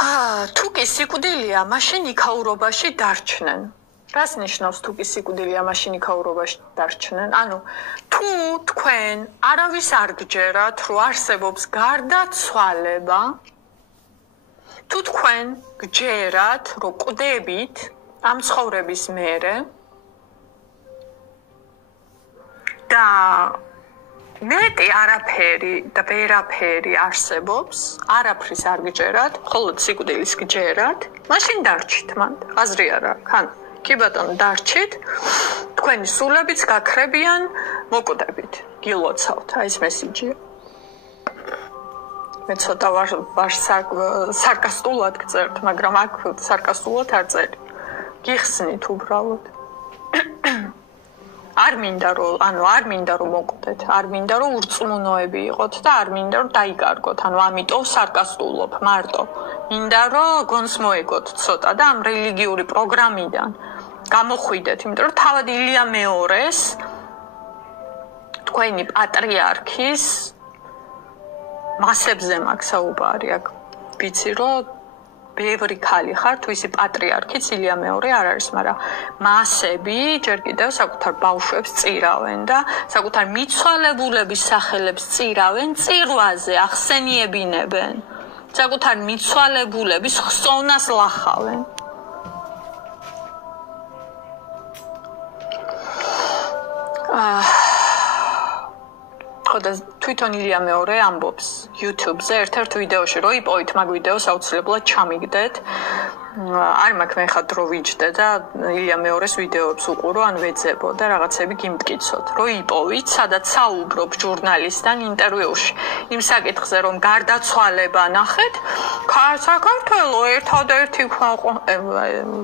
თუ კი სიკვდილია, მაშინ იქაურობაში დარჩნენ. რას ნიშნავს თუ კი სიკვდილია, მაშინ იქაურობაში დარჩნენ? ანუ თუ თქვენ არავის არ გჯერათ, რომ არსებობს გარდაცვალება, თუ თქვენ გჯერათ, რომ კვდებით ამ ცხოვრების მერე და მეტი არაფერი და ვერაფერი არსებობს, არაფრის არ გჯერათ, მხოლოდ სიკვდილის გჯერათ, მაშინ დარჩით მანდ, აზრი არა აქვს. ან კი ბატონო, დარჩით, თქვენი სულებიც გაქრებიან, მოკვდებით, გილოცავთ, აი ეს მესიჯია. მე ცოტა ვარ სარკასტულად გწერთ, მაგრამ აქ სარკასტულად არ წერი. გიხსნით უბრალოდ. არ მინდა რომ მოკვდეთ, არ მინდა რომ ურწმუნოები იყოთ და არ მინდა რომ დაიკარგოთ, ანუ ამიტომ სარკასტულობ მარტო. მინდა რომ გონს მოეგოთ ცოტა და ამ რელიგიური პროგრამიდან გამოხვიდეთ, იმიტომ რომ თავად ილია მეორეს თქვენი პატრიარქის მასებზე მაქვს საუბარი, აქ ვიცი რომ ბევრი ქალი ხართ, ვისი პატრიარქიც ილია მეორე არ არის, მაგრამ მასები ჯერ კიდევ საკუთარ ბავშვებს წირავენ და საკუთარ მიცვალებულების სახელებს წირავენ, წირვაზე ახსენიებინებენ. საკუთარ მიცვალებულების ხსოვნას ლახავენ. ხოდა თვითონ ილია მეორე ამბობს YouTube-ზე ერთ-ერთ ვიდეოში, რომ იპოვით მაგ ვიდეოს აუცილებლად ჩამიგდეთ. არ მაქვს მე ხა დრო ვიჯდე და ილია მეორეს ვიდეოებს უყურო, ან ვეძებო და რაღაცები გიმტკიცოთ. რომ იპოვით, სადაც საუბრობ ჟურნალისტთან ინტერვიუში იმ საკითხზე, რომ გარდაცვალება ნახეთ, საქართველოს ერთადერთი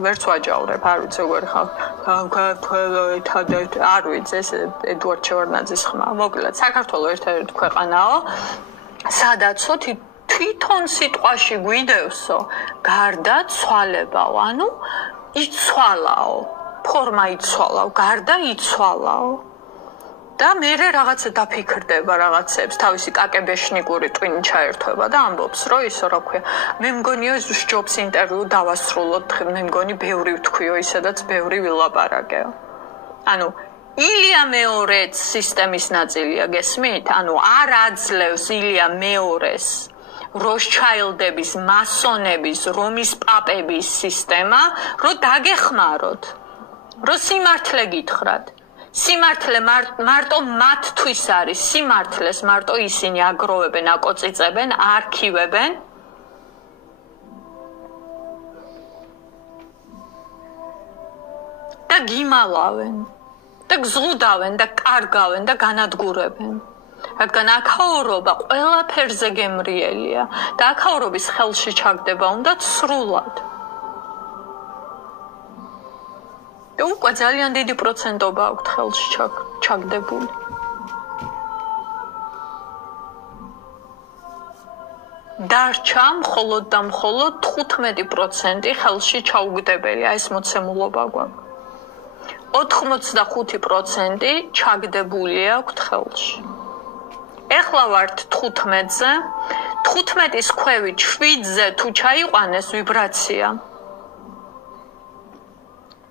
ვერც ვაჯავრებ, არ ვიცი როგორი ხალხ საქართველოს ერთადერთი, არ ვიცი, ეს ედუარდ შევარდნაძის ხმა. მოკლედ, საქართველოს ერთადერთი ქვეყანაა, სადაცო თვითონ სიტყვაში გვიდევსო გარდაცვალებაო, ანუ იცვალაო, ფორმა იცვალაო, გარდა იცვალაო. და მერე რაღაცა დაფიქრდება რაღაცებს, თავისი კაკებეშნიკური ტვინი ჩაერთვება და ამბობს, რომ ისო რა ქვია, მე მგონიო ეს ჯობს ინტერვიუ დავასრულოთ, მე მგონი ბევრი ვთქვიო ისედაც ბევრი ვილაპარაკეო. ანუ ილია მეორეც სისტემის ნაწილია, გესმით? ანუ არ აძლევს ილია მეორეს როსჩაილდების, მასონების, რომის პაპების სისტემა, რომ დაგეხმაროთ, რომ სიმართლე გითხრათ. სიმართლე მარტო მათთვის არის, სიმართლეს მარტო ისინი აგროვებენ, აკოწიწებენ, არქივებენ. და გიმალავენ, და გზღუდავენ, და კარგავენ, და განადგურებენ. რადგან აქაურობა ყველაფერზე გემრიელია და აქაურობის ხელში ჩაგდება უნდათ სრულად. და უკვე ძალიან დიდი პროცენტობა აქვს ხელში ჩაგდებული. დარჩა მხოლოდ და მხოლოდ 15% ხელში ჩაუგდებელი, ეს მოცემულობა გვაქვს. 85% ჩაგდებული აქვს ხელში. ეხლა ვართ 15-ზე, 15-ის ქვევით 7-ზე თუ ჩაიყვანეს ვიბრაცია.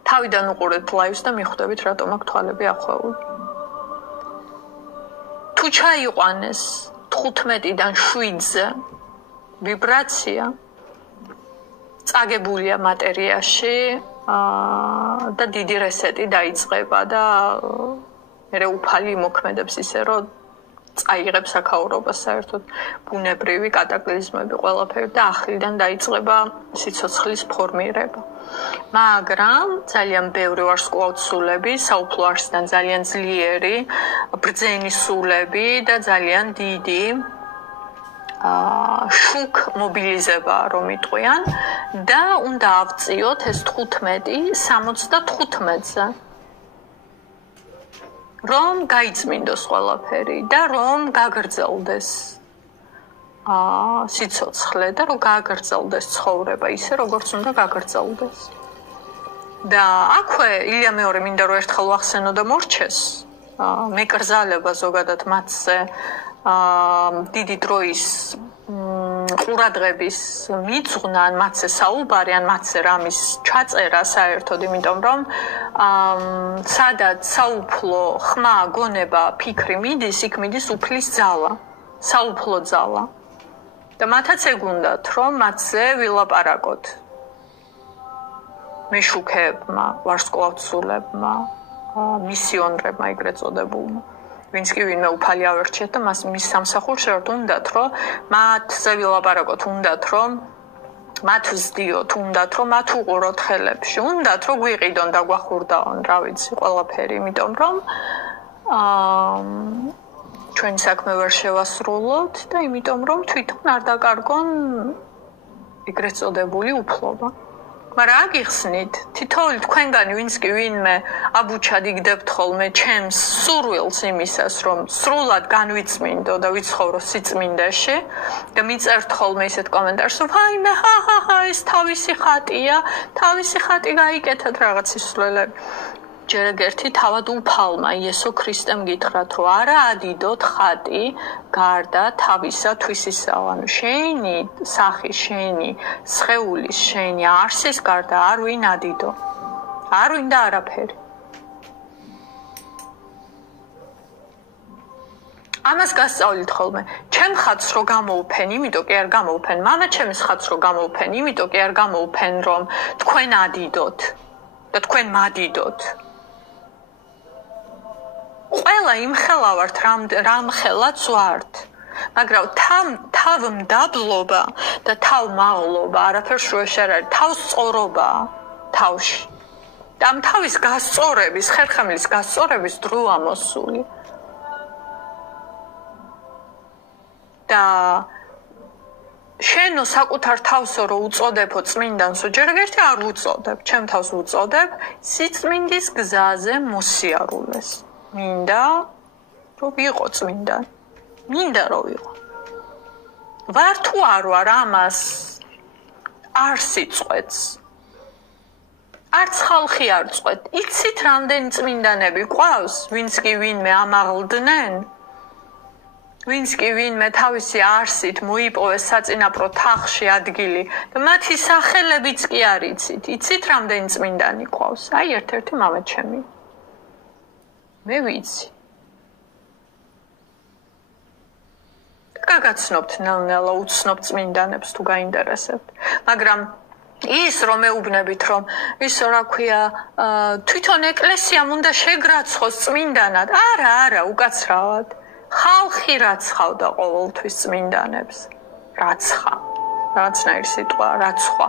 თავიდან უყურეთ ლაივს და მიხვდებით რატომ აქ თვალები ახვეული. თუ ჩაიყვანეს 15-დან 7-ზე ვიბრაცია, წაგებულია მატერიაში და დიდი რესეტი დაიწყება და მერე უფალი მოქმედებს ისე, რომ წაიღებს აქაურობას საერთოდ ბუნებრივი კატაკლიზმები ყველაფერი და ახლიდან დაიწყება სიცოცხლის ფორმირება. მაგრამ ძალიან ბევრი ვარსკვლავთ სულები, საუფლო არსიდან ძალიან ძლიერი, ბრძენი სულები და ძალიან დიდი შუქ მობილიზება რომ იტყვიან და უნდა ავწიოთ ეს 15 75-ზე. რომ გაიწმინდოს ყველაფერი და რომ გაგრძელდეს სიცოცხლე და რომ გაგრძელდეს ცხოვრება ისე როგორც უნდა გაგრძელდეს. და აქვე ილია მეორე მინდა რომ ერთხელ ვახსენო და მორჩეს მეკრძალება ზოგადად მათზე დიდი დროის ყურადღების მიწვნა ან მათზე საუბარი ან მათზე რამის ჩაწერა საერთოდ, იმიტომ რომ სადაც საუფლო ხმა გონება ფიქრი მიდის, იქ მიდის უფლის ძალა, საუფლო ძალა. და მათაც ეგუნდათ, რომ მათზე ვილაპარაკოთ. მეშუქეებმა, ვარსკვლავთსულებმა, მისიონერებმა ეგრეთ წოდებულმა. ვინც კი ვინმე უფალი ავერჩიათ და მის სამსახურში ვართ, უნდათ, რომ მათზე ვილაპარაკოთ, უნდათ, რომ მათ ვსდიოთ, უნდათ, რომ მათ უყუროთ ხელებში, უნდათ, რომ გვიყიდონ და გვახურდაონ, რა ვიცი, ყველაფერი, იმიტომ რომ ჩვენი საქმე ვერ შევასრულოთ და იმიტომ რომ თვითონ არ დაკარგონ ეგრეთ წოდებული უფლობა. მაგრამ აგიხსნით, თითოეული თქვენგანი ვინც კი ვინმე აბუჩად იგდებთ ხოლმე ჩემს სურვილს იმისას, რომ სრულად განვიწმინდო და ვიცხოვრო სიწმინდეში და მიწერთ ხოლმე ისეთ კომენტარს, რომ ვაიმე, ეს თავისი ხატია, თავისი ხატი გაიკეთეთ რაღაც სისულელები. ჯერ ერთი თავად უფალმა იესო ქრისტემ გითხრათ, რომ არა ადიდოთ ხატი გარდა თავისა თვისისაო, ანუ შენი სახი, შენი სხეულის, შენი არსის გარდა არ ვინ ადიდო. არ ვინ და არაფერი. ამას გასწავლით ხოლმე. ჩემ ხატს რო გამოუფენ, იმიტომ კი არ გამოუფენ. მამა ჩემის ხატს რო გამოუფენ, იმიტომ კი არ გამოუფენ, რომ თქვენ ადიდოთ და თქვენ მადიდოთ. ყველა იმხელა ვართ, რამ ხელაც ვართ. მაგრამ თავმდაბლობა და თავმაღლობა არაფერს შუაში არ არის, თავსწორობა თავში. და ამ თავის გასწორების, ხერხემლის გასწორების დროა მოსული. და შენო საკუთარ თავსო რო უწოდებო წმინდანსო, ჯერ ერთი არ უწოდებ, ჩემ თავს უწოდებ სიწმინდის გზაზე მოსიარულეს. მინდა რომ ვიყო წმინდანი. მინდა რომ ვიყო. ვარ თუ არ ვარ ამას არ სიწყვეტს. არც ხალხი არ წყვეტ. იცით რამდენი წმინდანები ყავს, ვინც კი ვინმე ამაღლდნენ? ვინც კი ვინმე თავისი არსით მოიპოვეს საწინაპრო თაღში ადგილი და მათი სახელებიც კი არ იცით. იცით რამდენი წმინდანი ყავს? აი ერთ-ერთი მამა ჩემი. მე ვიცი. გაგაცნობთ ნელ-ნელა უცნობ წმინდანებს თუ გაინტერესებთ. მაგრამ ის რომ მეუბნებით რომ ისო რა ქვია თვითონ ეკლესიამ უნდა შეგრაცხოს წმინდანად. არა, უკაცრავად. ხალხი რაცხავდა ყოველთვის წმინდანებს. რაცხა. რაღაცნაირი სიტყვა, რაცხვა.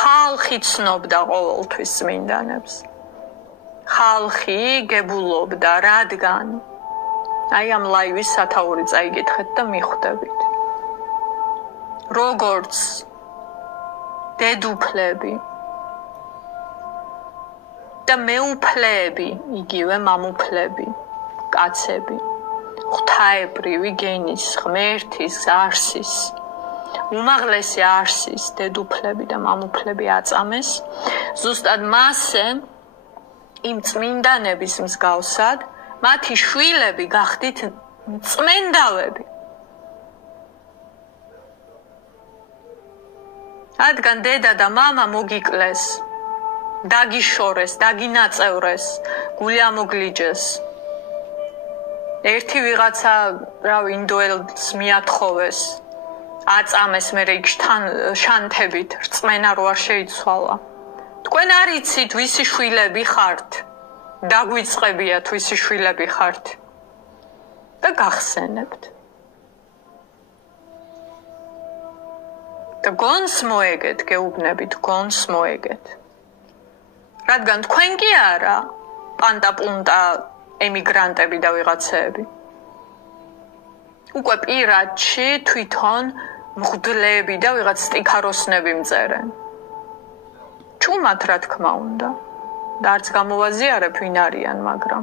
ხალხი ცნობდა ყოველთვის წმინდანებს. ხალხი გებულობდა, რადგან აი ამ ლაივის სათაური წაიგეთხეთ და მიხვდებით. როგორც დედუფლები და მეუფლეები, იგივე მამუფლები, კაცები, ღვთაებრივი გენის, ღმერთის, არსის, უმაღლესი არსის დედუფლები და მამუფლები აწამეს, ზუსტად მასე იმ წმინდანების მსგავსად მათი შვილები გახდით წმენდავები. რადგან დედა და მამა მოგიკლეს, დაგიშორეს, დაგინაწევრეს, გული ამოგლიჯეს. ერთი ვიღაცა, ინდოელს მიათხოვეს, აწამეს, მერე იქ შანთებით, რწმენა რო არ შეიცვალა. თქვენ არ იცით ვისი შვილები ხართ, დაგვიწყებიათ ვისი შვილები ხართ და გახსენებთ. და გონს მოეგეთ, გეუბნებით, გონს მოეგეთ. რადგან თქვენ კი არა პანტაპუნტა ემიგრანტები და ვიღაცეები. უკვე პირადში თვითონ მღვდლები და ვიღაც სტიქაროსნები მწერენ. ჩუმად რა თქმა უნდა. და არც გამოვაზიარებ ვინ არიან, მაგრამ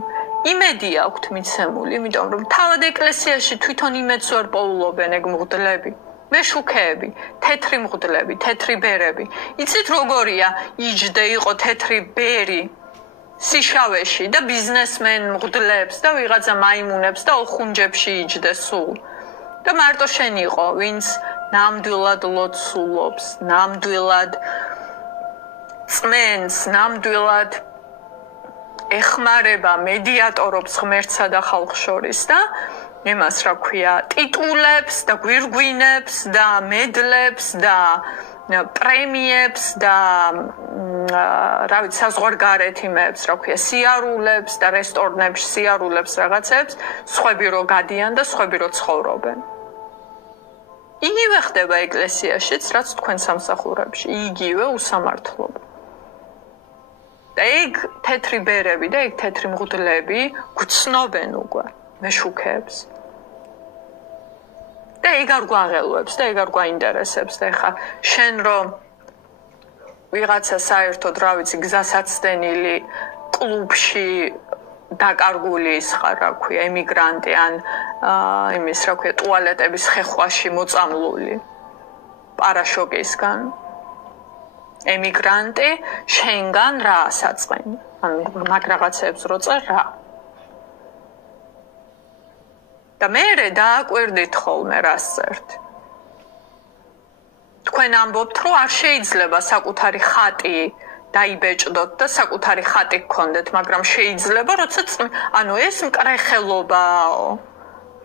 იმედი აქვთ მიცემული, იმიტომ რომ თავად ეკლესიაში თვითონ იმედს ვერ პოულობენ ეგ მღვდლები. მეშუქეები, თეთრი მღვდლები, თეთრი ბერები. იცით როგორია იჯდე იყო თეთრი ბერი სიშავეში და ბიზნესმენ მღვდლებს და ვიღაცა მაიმუნებს და ოხუნჯებში იჯდე სულ. და მარტო შენ იყო, ვინც ნამდვილად ლოცულობს, ნამდვილად წმენს, ნამდვილად ეხმარება, მედიატორობს ღმერთსა და ხალხს შორის და იმას რა ქვია, ტიტულებს და გვირგვინებს და მედლებს და პრემიებს და რა ვიცი, საზღვარგარეთ იმებს, რა ქვია, სიარულებს და რესტორნებში სიარულებს რაღაცებს, სხვები რო გადიან და სხვები რო ცხოვრობენ. იგივე ხდება ეკლესიაშიც, რაც თქვენ სამსახურებში, იგივე უსამართლობა. და იქ თეთრი ბერები და იქ თეთრი მღვდლები გვცნობენ უკვე მეშუქებს. და ეგ არ გვაღელვებს და ეგ არ გვაინტერესებს და ეხა შენ რომ ვიღაცა საერთოდ რა ვიცი გზასაცდენილი კლუბში დაკარგული ის ხარ რა ქვია ემიგრანტი ან იმის რა ქვია ტუალეტების ხეხვაში მოწამლული პარაშოკისგან ემიგრანტი შენგან რა საწყენი ან მაგ რაღაცებს როწერ რა და მე დააკვირდით ხოლმე რას წერთ. თქვენ ამბობთ, რომ არ შეიძლება საკუთარი ხატი დაიბეჭდოთ და საკუთარი ხატი გქონდეთ, მაგრამ შეიძლება, როცა ანუ ეს მკრეხელობაო.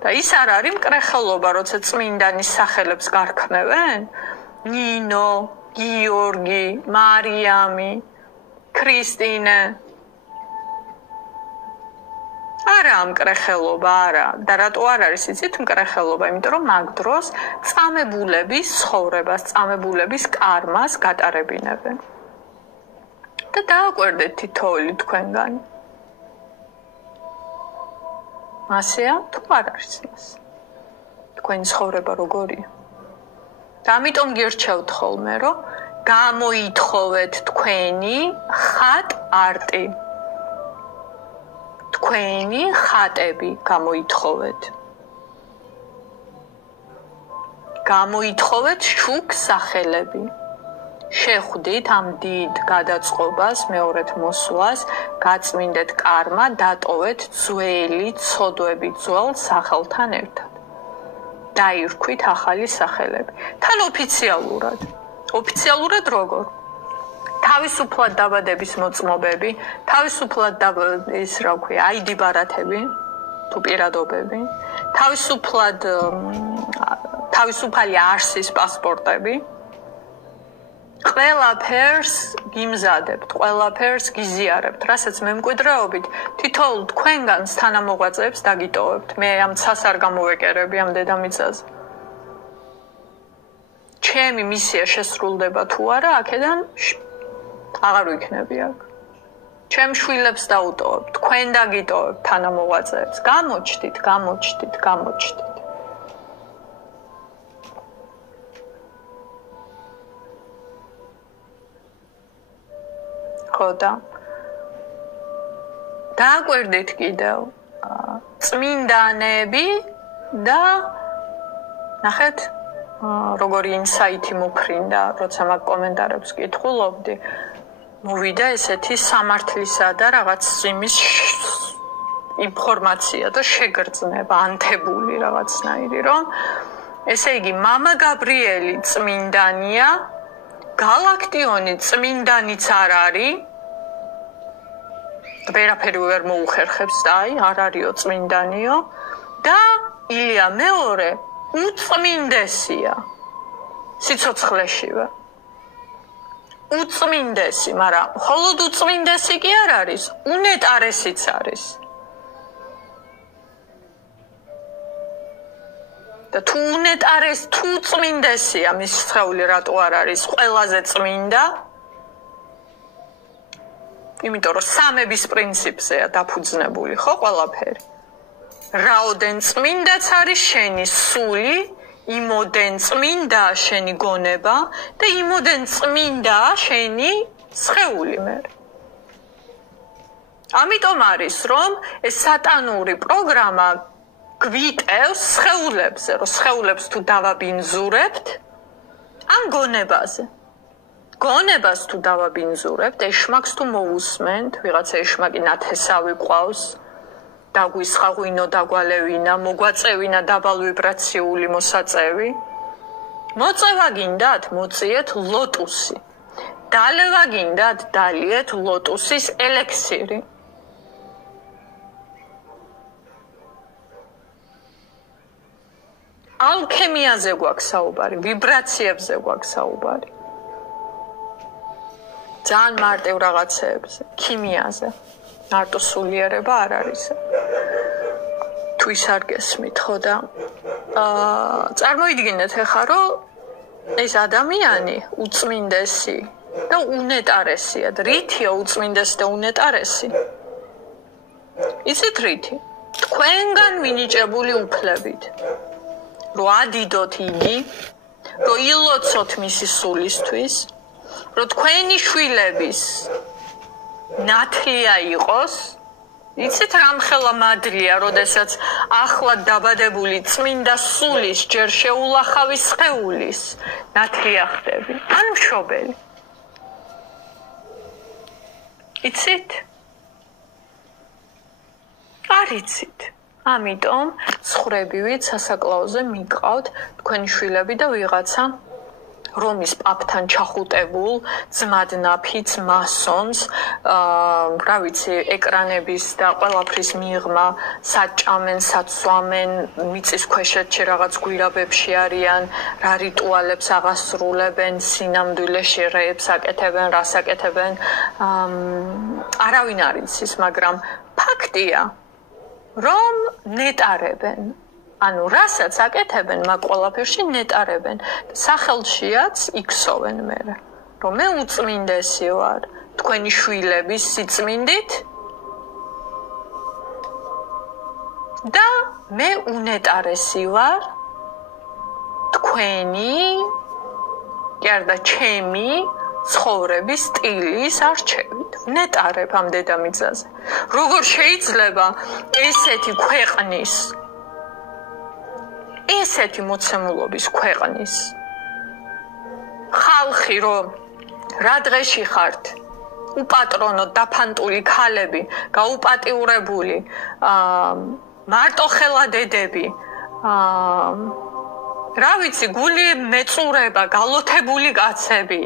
და ის არ არის მკრეხელობა, როცა წმინდანის სახელებს გარქმევენ? ნინო, გიორგი, მარიამი, ქრისტინე არა მკრეხელობა არა და რატო არ არის იცით მკრეხელობა იმიტომ რომ მაგ დროს წამებულების ცხოვრებას წამებულების კარმას გატარებინებენ და დააკვირდეთ თითოეული თქვენგან მასეა თუ არ არის მას თქვენი ცხოვრება როგორია და ამიტომ გირჩევთ ხოლმე რომ გამოითხოვეთ თქვენი ხატ-არტი თქვენი ხატები გამოითხოვეთ. გამოითხოვეთ შუქ სახელები. შეხვდით ამ დიდ გადაწყობას, მეორედ მოსვლას, გაწმინდეთ კარმა, დატოვეთ ძველი ცოდვები ძველ სახელთან ერთად. დაირქვით ახალი სახელები. თან ოფიციალურად. ოფიციალურად როგორ? თავისუფლად დაბადების მოწმობები, თავისუფლად ის რა ქვია, ID ბარათები, თუ პირადობები, თავისუფალი არსის პასპორტები. ყველაფერს გიმზადებთ, ყველაფერს გიზიარებთ, რასაც მემკვიდრეობით თითოეულ თქვენგანს თანამოღვაწეებს დაგიტოვებთ. მე ამ ცას არ გამოვეკერები ამ დედამიწაზე. ჩემი მისია შესრულდება თუ არა, აქედან აღარ ვიქნები აქ. ჩემ შვილებს დაუტოვებ, თქვენ დაგიტოვებთ თანამოღვაწეებს. გამოჩდით. ხო და დააკვირდით კიდევ წმინდანები და ნახეთ როგორი ინსაიტი მოფრინდა, როცა მაგ კომენტარებს კითხულობდი. მოვიდა ესეთი სამართლისა და რაღაც იმის ინფორმაცია და შეგრძნება, ანთებული რაღაცნაირი, რომ ესე იგი მამა გაბრიელი წმინდანია, გალაქტიონი წმინდანიც არ არის. ვერაფერი ვერ მოუხერხებს და არ არისო წმინდანიო და ილია მეორე უწმინდესია. სიცოცხლეშივე. უწმინდესი, მაგრამ მხოლოდ უწმინდესი კი არ არის, უნეტარესიც არის. და თუ უნეტარეს, თუ წმინდესია, მის სხეული რატო არ არის ყველაზე წმინდა? იმიტომ რომ სამების პრინციპზეა დაფუძნებული, ხო, ყველაფერი. რაოდენ წმინდაც არის შენი სული, იმოდენ წმინდა შენი გონება და იმოდენ წმინდა შენი სხეული მე. ამიტომ არის რომ ეს სატანური პროგრამა გვიტევს სხეულებზე, რომ სხეულებს თუ დავაბინძურებთ ამ გონებაზე. გონებას თუ დავაბინძურებთ, ეშმაკს თუ მოусმენთ, ვიღაცა ეშმაკი ნათესავი ყავს, დაგვისხა ღვინო დაგვალევინა, მოგვაწევინა დაბალ ვიბრაციული მოსაწევი. მოწევა გინდათ, მოწიეთ ლოტუსი. დალევა გინდათ, დალიეთ ლოტუსის ელექსირი. ალქემიაზე გვაქვს საუბარი, ვიბრაციებზე გვაქვს საუბარი. ძალიან მარტივ რაღაცეებზე, ქიმიაზე. მარტო სულიერება არ არის. თუ ის არ გესმით, ხო და წარმოიდგინეთ ახლა, რომ ეს ადამიანი უწმინდესი და უნეტარესია. რითია უწმინდესი და უნეტარესი? იცით რითი? თქვენგან მინიჭებული უფლებით. რომ ადიდოთ იგი, რომ ილოცოთ მისი სულისთვის, რომ თქვენი შვილების ნათლია იყოს. იცით რამხელა მადლია, როდესაც ახლად დაბადებული წმინდა სულის ჯერ შეულახავი სხეულის ნათლია ხდები. ან მშობელი. იცით? არ იცით. ამიტომ ცხრებივით სასაკლაოზე მიყავთ თქვენი შვილები და ვიღაცა რომის პაპთან ჩახუტებულ ძმად ნაფიც მასონს, რა ვიცი, ეკრანების და ყველაფრის მიღმა საჭამენ, საცვამენ, მიწისქვეშეთში რაღაც გვირაბებში არიან, რა რიტუალებს აღასრულებენ, სინამდვილეში რეებს აკეთებენ, რას აკეთებენ, არავინ არ იცის, მაგრამ ფაქტია, რომ ნეტარებენ. ანუ რასაც აკეთებენ, მაგ ყველაფერში ნეტარებენ. სახელშიაც იქსოვენ მერე, რომ მე უწმინდესი ვარ თქვენი შვილების სიწმინდით და მე უნეტარესი ვარ თქვენი და ჩემი ცხოვრების სტილის არჩევით. ნეტარებ ამ დედამიწაზე. როგორ შეიძლება ესეთი ქვეყნის ესეთი მოცემულობის ქვეყნის ხალხი, რომ რა დღეში ხართ, უპატრონო დაფანტული ქალები, გაუპატიურებული, მარტოხელა დედები, რა ვიცი, გული მეწურება, გალოთებული კაცები,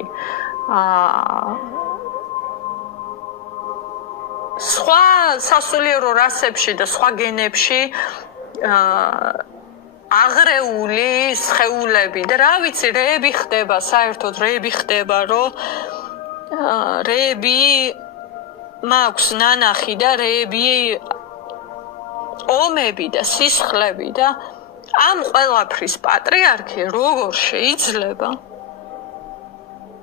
სხვა სასულიერო რასებში და სხვა გენებში აღრეული სხეულები და რა ვიცი, რეები ხდება, საერთოდ რეები ხდება, რომ რეები მაქვს ნანახი და რეები ომები და სისხლები და ამ ყველაფრის პატრიარქი როგორ შეიძლება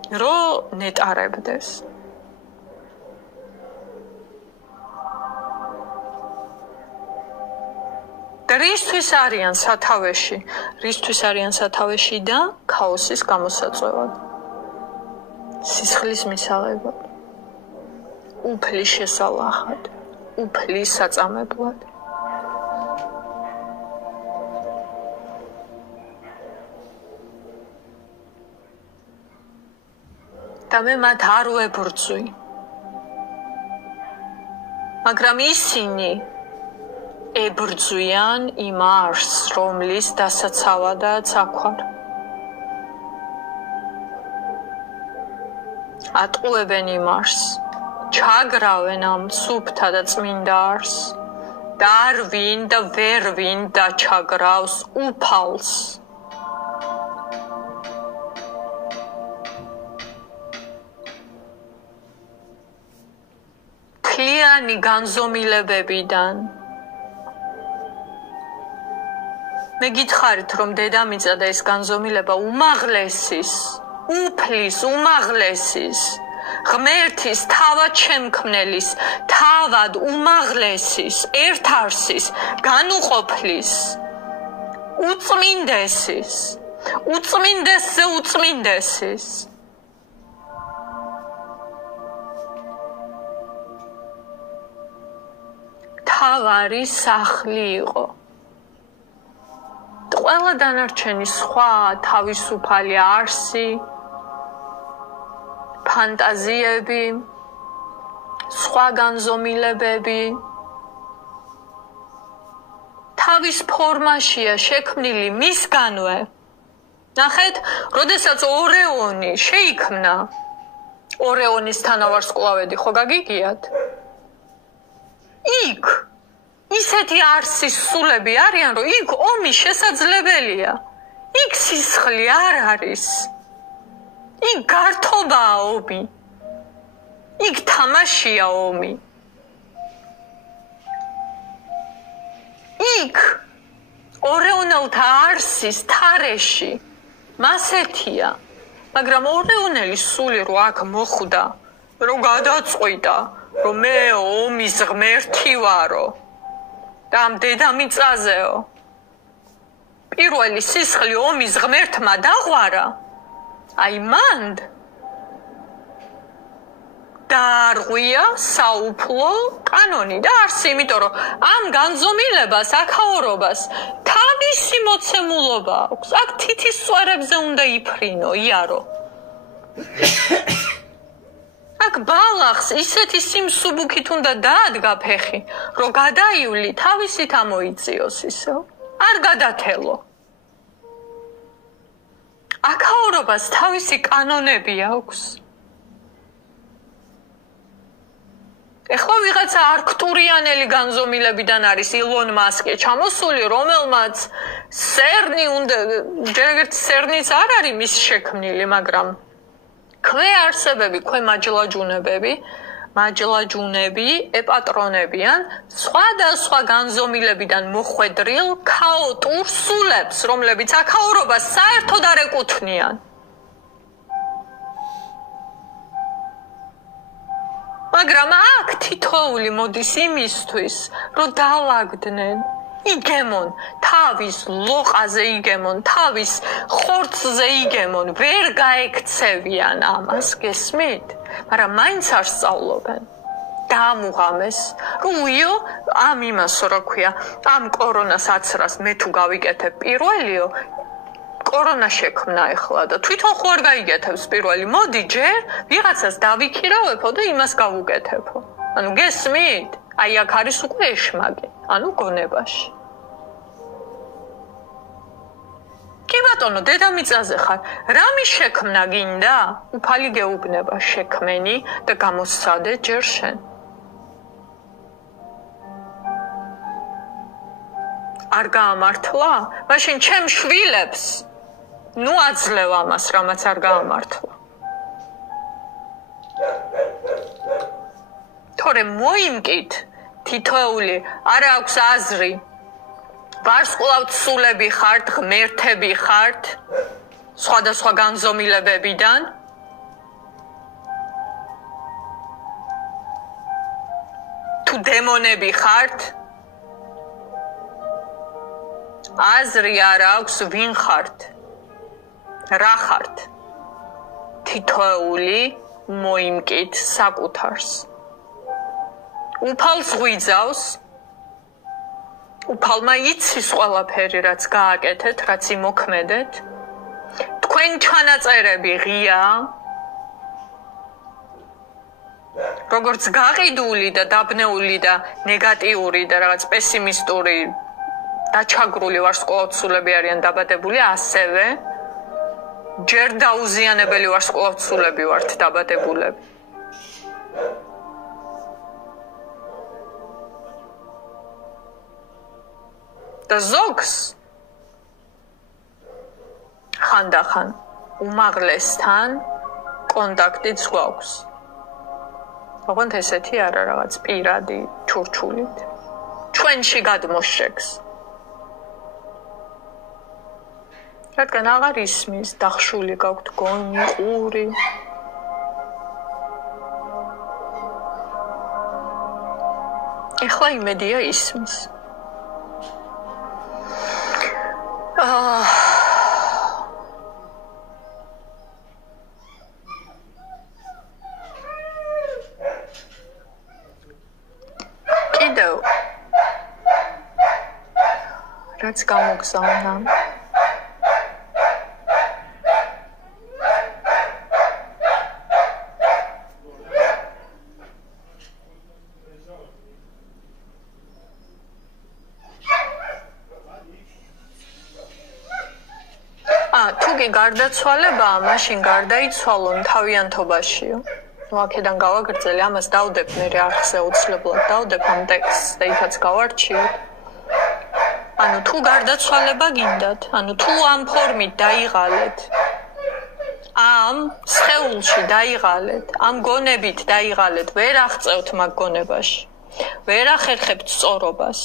რომ ნეტარებდეს? და რისთვის არიან სათავეში? რისთვის არიან სათავეში და ქაოსის გამოსაწვევად? სისხლის მისაღებად, უფლის შესალახად, უფლის საწამებლად. და მე მათ არ ვებრძვი. მაგრამ ისინი ებრძვიან იმ არსს, რომლის დასაცავადაც აქვარ. ატყუებენ იმ არსს, ჩაგრავენ ამ სუფთა და წმინდა არსს და არ ვინ და ვერ ვინ დაჩაგრავს უფალს. მთლიანი განზომილებებიდან მე გითხარით, რომ დედამიწა და ეს განზომილება უმაღლესის, უფლის უმაღლესის, ღმერთის თავად შემქმნელის, თავად უმაღლესის, ერთ არსის, განუყოფლის, უწმინდესის, უწმინდესზე უწმინდესის. თავარი სახლი იყო. ყველა დანარჩენი სხვა თავისუფალი არსი, ფანტაზიები, სხვა განზომილებები თავის ფორმაშია შექმნილი მისგანვე. ნახეთ, როდესაც ორეონი შეიქმნა, ორეონის თანავარსკვლავედი ხო გაგიგიათ? იქ ისეთი არსის სულები არიან, რომ იქ ომი შესაძლებელია. იქ სისხლი არ არის. იქ გართობაა ომი. იქ თამაშია ომი. იქ ორეონელთა არსის თარეში მასეთია, მაგრამ ორეონელი სული რო აქ მოხვდა, რო გადაწყვიტა, რომ მე ომის ღმერთი ვარო და ამ დედამიწაზეო. პირველი სისხლი ომის ღმერთმა დაღვარა, აი მანდ დაარღვია საუფლო კანონი და არსი, იმიტომ რომ ამ განზომილებას, აქაურობას თავისი მოცემულობა აქვს. აქ თითის სვერებზე უნდა იფრინო, იარო. აქ ბალახს ისეთი სიმსუბუქით უნდა დაადგა ფეხი, რომ გადაივლი თავისით ამოიწიოს ისე. არ გადათელო. აქაურობას თავისი კანონები აქვს. ეხლა ვიღაცა არქტურიანელი განზომილებიდან არის ილონ მასკი ჩამოსული, რომელმაც სერნი უნდა, ჯერ სერნიც არ არის მის შექმნილი, მაგრამ ქვეარსებები, მაჯლაჯუნები ეპატრონებიან სხვადასხვა განზომილებიდან მოხვედრილ ქაოტურ სულებს, რომლებიც აქაურობას საერთოდ არ ეკუთვნიან. მაგრამ აქ თითოეული მოდის იმისთვის, რომ დაალაგდნენ, იგემონ, თავის ლოყაზე იგემონ, თავის ხორცზე იგემონ, ვერ გაექცევიან ამას, გესმით? მაგრამ მაინც არ სწავლობენ. დაამუღამეს, რომ უიო, ამ იმას რა ქვია, ამ კორონას აცრას მე თუ გავიკეთებ პირველიო, კორონა შექმნა ეხლა და თვითონ ხო არ გაიგეთებს პირველი. მოდი ჯერ ვიღაცას დავიქირავებო და იმას გავუკეთებო. ანუ გესმით? აი აქ არის უკვე ეშმაკი, ანუ გონებაში. კი ბატონო, დედამიწაზე ხარ, რამე შექმნა გინდა? უფალი გეუბნება შექმენი და გამოსცადე ჯერ შენ. არ გაამართლა? მაშინ ჩემ შვილებს ნუ აძლევ ამას, რამაც არ გაამართლა. თორე მოიმკით თითოეული არ აქვს აზრი. ვარსკვლავთ სულები ხართ, ღმერთები ხართ, სხვადასხვა განზომილებებიდან. თუ დემონები ხართ, აზრი არ აქვს ვინ ხართ. რა ხართ? თითოეული მოიმკით საკუთარს. უფალს ღვიძავს, უფალმა იცის ყველაფერი, რაც გააკეთეთ, რაც იმოქმედეთ. თქვენ ჩანაწერები ღია, როგორც გაყიდული და დაბნეული და ნეგატიური და რაღაც პესიმისტური დაჩაგრული ვარსკვლავთსულები არიან დაბადებული, ასევე ჯერ დაუზიანებელი ვარსკვლავთსულები ვართ დაბადებულები. და ზოგს ხანდახან უმაღლესთან კონტაქტიც გვაქვს. ოღონდ ესეთი არა რაღაც პირადი ჩურჩულით. ჩვენში გადმოშეკს. რადგან აღარ ისმის, დახშული გაქვთ გონი, ყური. ეხლა იმედია ისმის. კიდევ რაც გამოგზავნა გარდაცვალებაა, მაშინ გარდაიცვალონ თავიანთობაშიო. აქედან გავაგრძელე, ამას დავდებ მე არხზე უცლებლად დავდებ ამ ტექსტს და იქაც გავარჩიოთ. ანუ თუ გარდაცვალება გინდათ, ანუ თუ ამ ფორმით დაიღალეთ, ამ სხეულში დაიღალეთ, ამ გონებით დაიღალეთ, ვერ აღწევთ მაგ გონებაში. ვერ ახერხებთ სწორობას,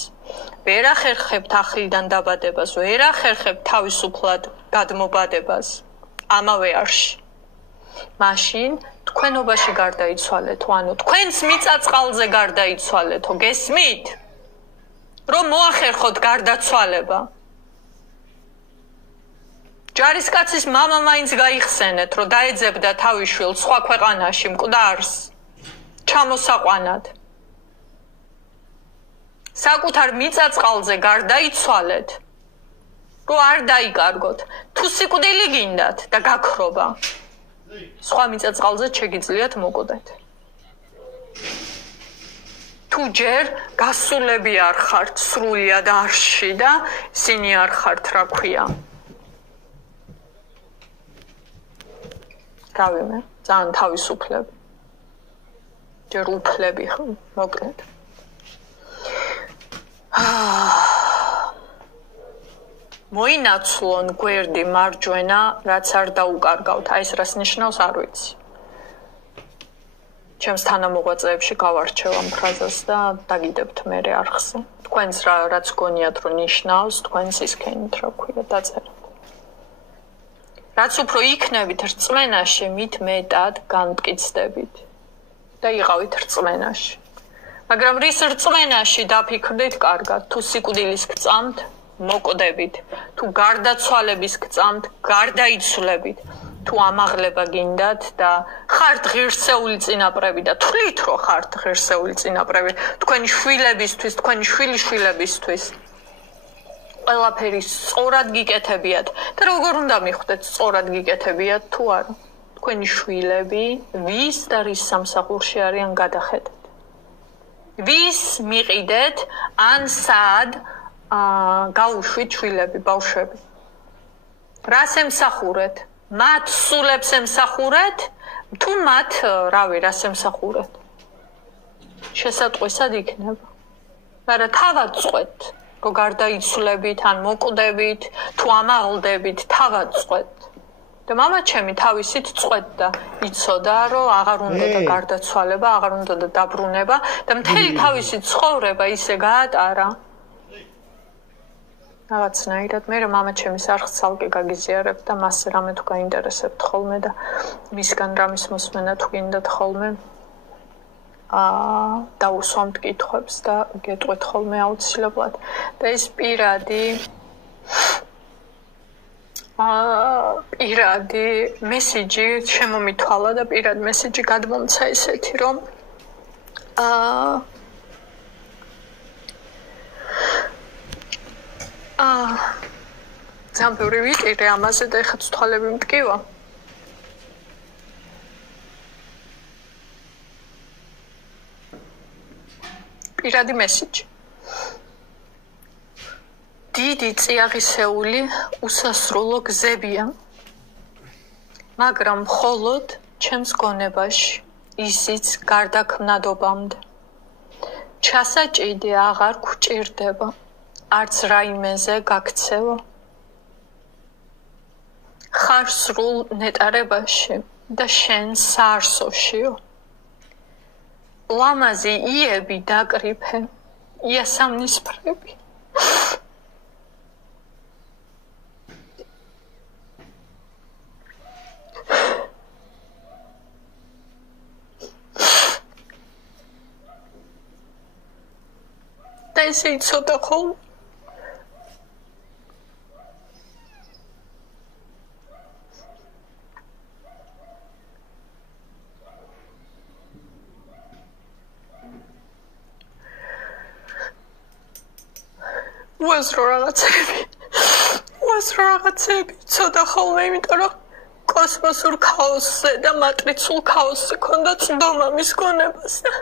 ვერ ახერხებთ ახლიდან დაბადებას, ვერ ახერხებთ თავისუფლად გადმობადებას ამავე არში. მაშინ თქვენობაში გარდაიცვალეთო, ანუ თქვენს მიწა-წყალზე გარდაიცვალეთო, გესმით? რომ მოახერხოთ გარდაცვალება. ჯარისკაცის მამა მაინც გაიხსენეთ, რომ დაეძებდა თავის შვილს სხვა ქვეყანაში მკვდარს ჩამოსაყვანად. საკუთარ მიწა-წყალზე გარდაიცვალეთ, რომ არ დაიკარგოთ. თუ სიკვდილი გინდათ და გაქრობა, სხვა მიწა-წყალზე შეგიძლიათ მოკვდეთ. თუ ჯერ გასულები არ ხართ სრულიად არში და ისინი არ ხართ, რა ქვია. რავიმე, ძალიან თავისუფლები. ჯერ უფლები მოკლედ. მოინაცვლონ გვერდი მარჯვენა, რაც არ დაუკარგავთ. აი ეს რას ნიშნავს, არ ვიცი. ჩემს თანამოღვაწეებში გავარჩევ ამ ფრაზას და დაგიდებთ მე არხზე. თქვენს რაც გონიათ რომ ნიშნავს, თქვენს ისქენით რა ქვია დაწერეთ. რაც უფრო იქნებით რწმენაში, მით მეტად განმტკიცდებით და იყავით რწმენაში. მაგრამ რის რწმენაში დაფიქრდით კარგად, თუ სიკვდილის გწამთ, მოკვდებით, თუ გარდაცვალების გწამთ, გარდაიცვლებით, თუ ამაღლება გინდათ და ხართ ღირსეული წინაპრები და თვლით რომ ხართ ღირსეული წინაპრები, თქვენი შვილებისთვის, თქვენი შვილიშვილებისთვის. ყველაფერი სწორად გიკეთებიათ და როგორ უნდა მიხვდეთ სწორად გიკეთებიათ თუ არა? თქვენი შვილები ვის და რის სამსახურში არიან გადახედეთ. ვის მიყიდეთ ან სად გაუშვით შვილები, ბავშვები. რას ემსახურეთ? მათ სულებს ემსახურეთ, თუ მათ, რას ემსახურეთ? შესატყვისად იქნება. მაგრამ თავად წყვეთ, რომ გარდაიცვლებით, ან მოკვდებით, თუ ამაღლდებით, თავად წყვეთ. და მამაჩემი თავისით წყვეთდა, იცოდა, რომ აღარ უნდა და გარდაცვალება, აღარ უნდა და დაბრუნება და მთელი თავისი ცხოვრება ისე გაატარა. რაღაცნაირად მე მამაჩემის არხს ცალკე გაგიზიარებ და მასზე რამე თუ გაინტერესებთ ხოლმე და მისგან რამის მოსმენა თუ გინდათ ხოლმე დაუსვამთ კითხვებს და გეტყვით ხოლმე აუცილებლად და ეს პირადი მესიჯი შემომითვალა და პირად მესიჯი გადმომცა ესეთი რომ ძალიან ბევრი ვიტირე ამაზე და ეხლა თვალები მტკივა. პირადი მესიჯი. დიდი წიაღისეული უსასრულო გზებია, მაგრამ მხოლოდ ჩემს გონებაში, ისიც გარდაქმნადობამდე. ჩასაჭიდე აღარ გვჭირდება. არც რაიმეზე გაქცევა. ხარ სრულ ნეტარებაში და შენ საარსოშიო. ლამაზი იები დაკრიფე, იასამნისფრები. და ესე იცოდა ხოლმე. უაზრო რაღაცები ცოტა ხოლმე, იმიტომ რომ კოსმოსურ ქაოსზე და მატრიცულ ქაოსზე ქონდა წდომა მის გონებას და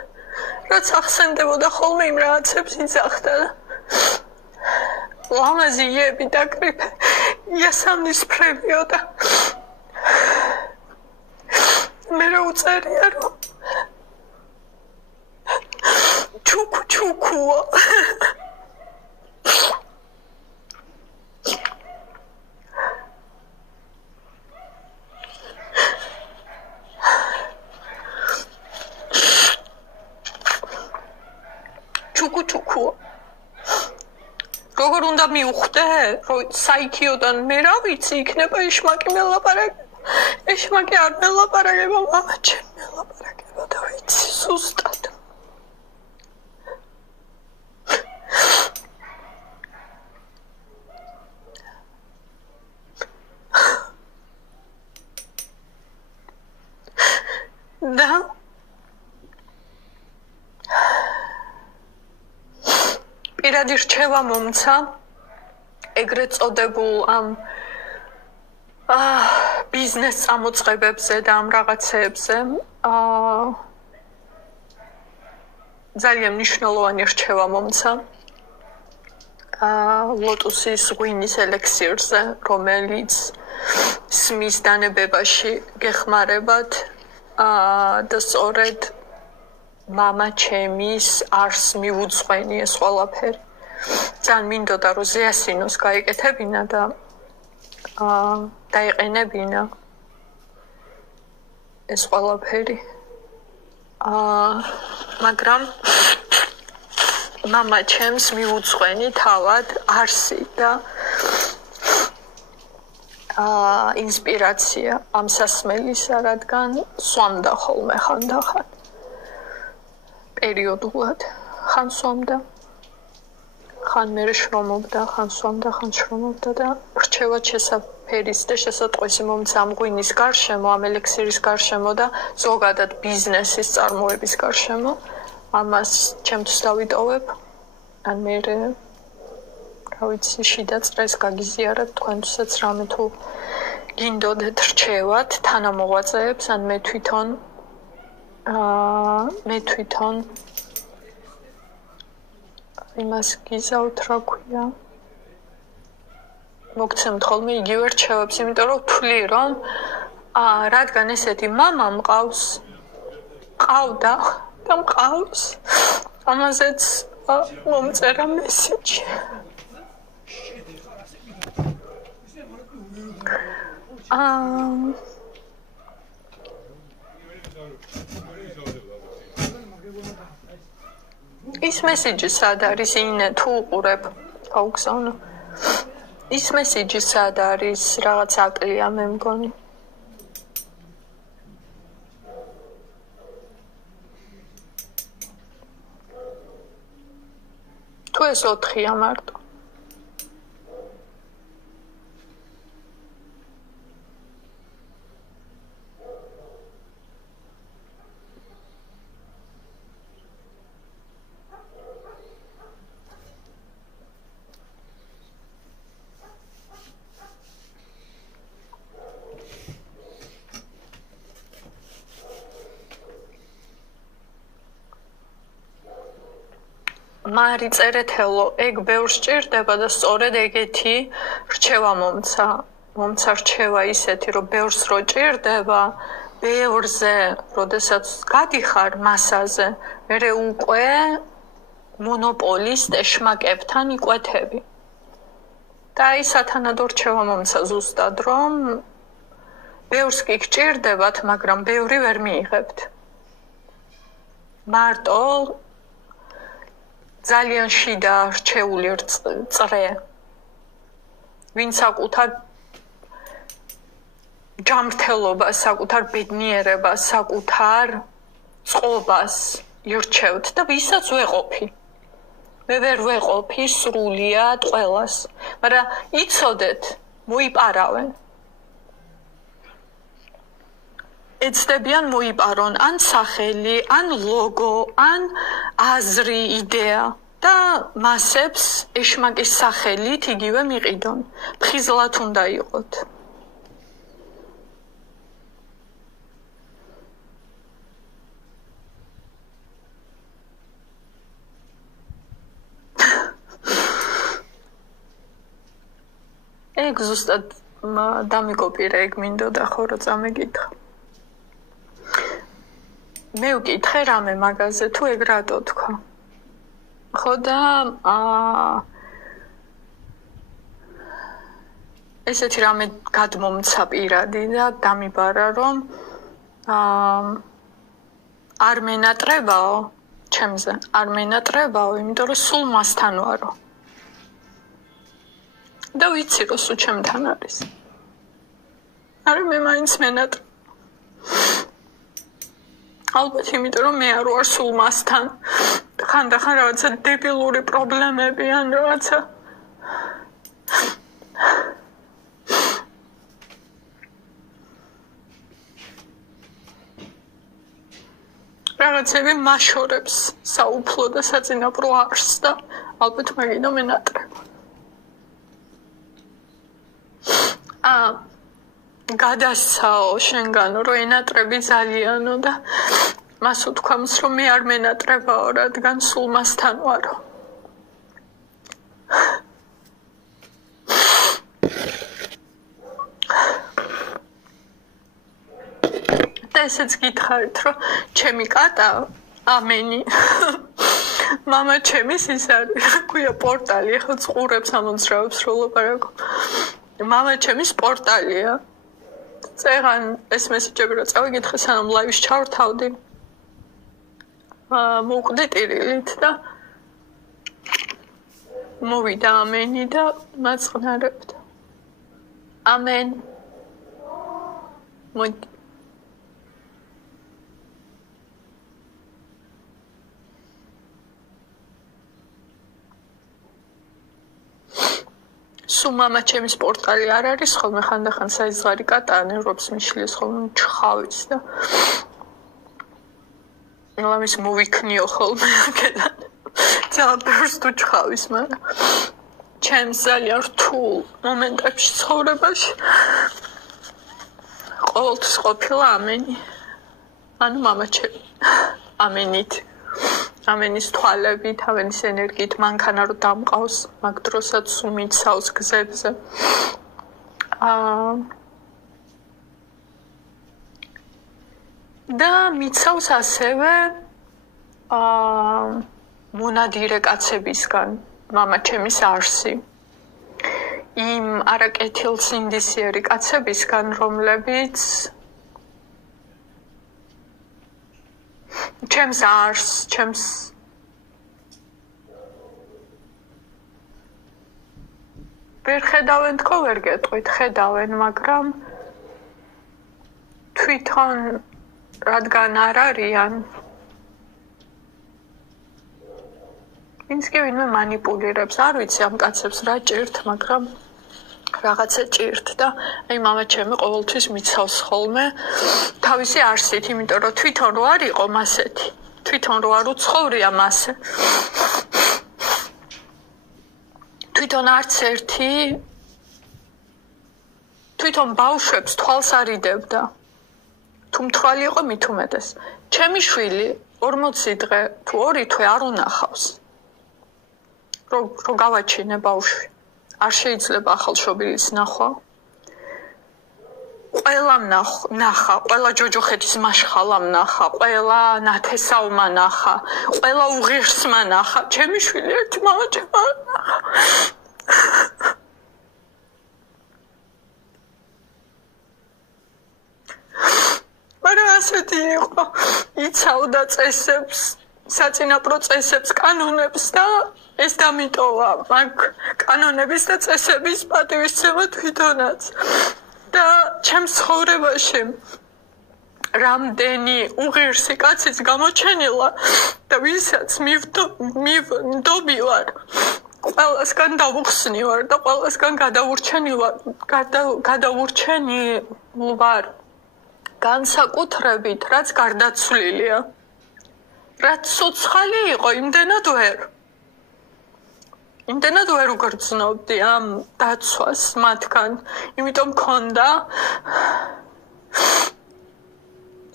რაც ახსენდებოდა ხოლმე იმ რაღაცებს იძახდა და ლამაზი იები დაკრიფე იასამნისფრებიოდა მე რა უწერია რომ ჩუქუა როგორ უნდა მივხვდე რომ საიქიოდან მე რა ვიცი იქნება ეშმაკი მელაპარაკება ეშმაკი არ მელაპარაკება მამა ჩემ მელაპარაკება და ვიცი სუსტად და პირადი რჩევა მომცა ეგრეთ წოდებულ ამ ბიზნეს წამოწყებებზე და ამ რაღაცეებზე ძალიან მნიშვნელოვანი რჩევა მომცა ლოტუსის ღვინის ელექსირზე რომელიც სმის დანებებაში გეხმარებათ და სწორედ მამა ჩემის არს მივუძღვენი ეს ყველაფერი. ძალიან მინდოდა რომ ზეასინოს გაიკეთებინა და დაიყენებინა ეს ყველაფერი. მაგრამ მამა ჩემს მივუძღვენი თავად არსი და ინსპირაცია ამ სასმელისა, რადგან სვამდა ხოლმე ხანდახან. პერიოდულად ხან სვამდა, ხან მერე შრომობდა, ხან სვამდა, ხან შრომობდა და რჩევად შესაფერის და შესატყვისი მომცა ამ ღვინის გარშემო, ამ ელექსირის გარშემო და ზოგადად ბიზნესის წარმოების გარშემო. ამას ჩემთვის დავიტოვებ. ან მერე რა ვიცი, შიდა წრეს გაგიზიარებ თქვენთვისაც რამე თუ გინდოდეთ რჩევად თანამოღვაწეებს, ან მე თვითონ იმას გიზავთ, რა ქვია. მოგცემთ ხოლმე იგივე რჩევებს, იმიტომ რომ ვთვლი, რომ რადგან ესეთი მამა მყავს, ყავდა და მყავს, ამაზეც მომწერა მესიჯი. ის მესიჯი სად არის, ინე თუ უყურებ გაუგზავნო. ის მესიჯი სად არის, რაღაც აკლია მე მგონი. თუ ეს 4-ია მარტო. მარი წერეთელო, ეგ ბევრს ჭირდება და სწორედ ეგეთი რჩევა მომცა რჩევა ისეთი, რომ ბევრს რო ჭირდება, ბევრზე, როდესაც გადიხარ მასაზე, მერე უკვე მონოპოლისტ ეშმაკებთან იკვეთები. და აი სათანადო რჩევა მომცა ზუსტად, რომ ბევრს კი გჭირდებათ, მაგრამ ბევრი ვერ მიიღებთ. მარტო ძალიან შიდა რჩეული წრე. ვინ საკუთარ ჯანმრთელობას, საკუთარ ბედნიერებას, საკუთარ წყობას ირჩევთ და ვისაც ვეყოფი. მე ვერ ვეყოფი სრულიად ყველას, მაგრამ იცოდეთ, მოიპარავენ. ეცდებიან მოიპარონ ან სახელი, ან ლოგო, ან აზრი, იდეა და მასებს ეშმაკის სახელით იგივე მიყიდონ. ფხიზლად უნდა იყოთ. ეგ ზუსტად დამიკოპირე, ეგ მინდოდა ხო რა წამეკითხა. მე ვკითხე რამე მაგაზე, თუ ეგ რატო თქვა. ხო და ესეთი რამე გადმომცა პირადი და დამიბარა, რომ არ მენატრებაო, ჩემზე, არ მენატრებაო, იმიტომ რომ სულ მასთან ვარო. და ვიცი რომ სულ ჩემთან არის. არა მე მაინც მენატრებ. ალბათ იმიტომ რომ მე არ ვარ სულ მასთან. ხანდახან რაღაცა დებილური პრობლემები ან რაღაცა რაღაცები მაშორებს საუფლო და საწინაპრო არსს და ალბათ მაგინო მენატრებ. გადასცაო შენგანო რომ ენატრები ძალიანო და მას უთქვამს რომ მე არ მენატრებაო რადგან სულ მასთან ვარო. და ესეც გითხარით რომ ჩემი კატა ამენი მამა ჩემის ის არის ქვია პორტალი ახლა წყურებს ამოძრავებს რო ლაპარაკო. მამა ჩემის პორტალია. წერან ეს მესეჯები რო წავიკითხე სანამ ლაივს ჩავრთავდი. მოვკვდი ტირილით და მოვიდა ამენი და მაწყნარებდა. ამენ. მოდი. მამა ჩემის პორტალი არ არის ხოლმე ხანდახან საიზღარი კატა ნერვებს მიშლის ხოლმე ჩხავის და ლამის მოვიქნიო ხოლმე აქედან ძალიან ბევრს თუ ჩხავის მაგრამ ჩემს ძალიან რთულ მომენტებში ცხოვრებაში ყოველთვის ყოფილა ამენი ანუ მამა ჩემი ამენით ამენის თვალებით, ამენის ენერგიით მანქანა რო დამყავს, მაგ დროსაც უმიცავს გზებზე. და მიცავს ასევე მონადირე კაცებისგან, მამა ჩემის არსი. იმ არაკეთილსინდისიერი კაცებისგან, რომლებიც ჩემს არს, ჩემს ვერ ხედავენ თქო ვერ გეტყვით, ხედავენ, მაგრამ თვითონ რადგან არ არიან ვინც კი ვინმე მანიპულირებს, არ ვიცი ამ კაცებს რა ჭირთ, მაგრამ რაღაცა ჭირთ და აი მამა ჩემი ყოველთვის მიცავს ხოლმე თავისი არსით, იმიტომ რომ თვითონ რო არ იყო მასეთი, თვითონ რო არ უცხოვრია მასე. თვითონ არც ერთი თვითონ ბავშვებს თვალს არიდებდა. თუ მთვალი იყო მით უმეტეს. ჩემი შვილი 40 დღე თუ 2 თვე არ უნახავს. რო გავაჩინე ბავშვი. არ შეიძლება ახალშობილის ნახვა. ყველა ნახა, ყველა ჯოჯოხეთის მაშხალა ნახა, ყველა ნათესავმა ნახა, ყველა უღირსმა ნახა. ჩემი შვილი ერთი მამა ჩემმა ნახა. მაგრამ ასეთი იყო, იცავდა წესებს, საწინაპრო წესებს, კანონებს და ეს დამიტოვა მაგ კანონების და წესების პატივისცემა თვითონაც. და ჩემს ცხოვრებაში რამდენი უღირსი კაცის გამოჩენილა და ვისაც მივდობი ვარ, ყველასგან დავუხსნი ვარ და ყველასგან გადავურჩენი ვარ. განსაკუთრებით, რაც გარდაცვლილია. რაც სოცხალი იყო, იმდენად ვერ უგრძნობდი ამ დაცვას მათგან, იმიტომ მქონდა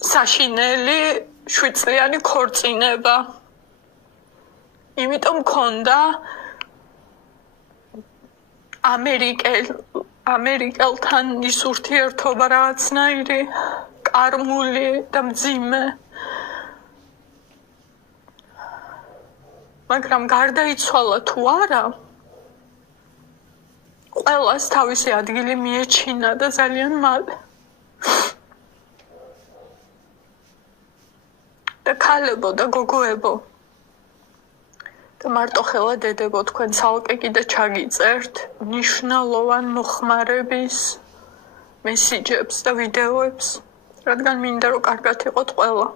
საშინელი 7 წლიანი ქორწინება. იმიტომ მქონდა ამერიკელთან ის ურთიერთობა რაღაცნაირი კარმული და მძიმე. მაგრამ გარდაიცვალა თუ არა, ყველას თავისი ადგილი მიეჩინა და ძალიან მალე. და ქალებო და გოგოებო და მარტოხელა დედებო, თქვენ ცალკე კიდე ჩაგიწერთ მნიშვნელოვან მოხმარების მესიჯებს და ვიდეოებს, რადგან მინდა რომ კარგად იყოთ ყველა.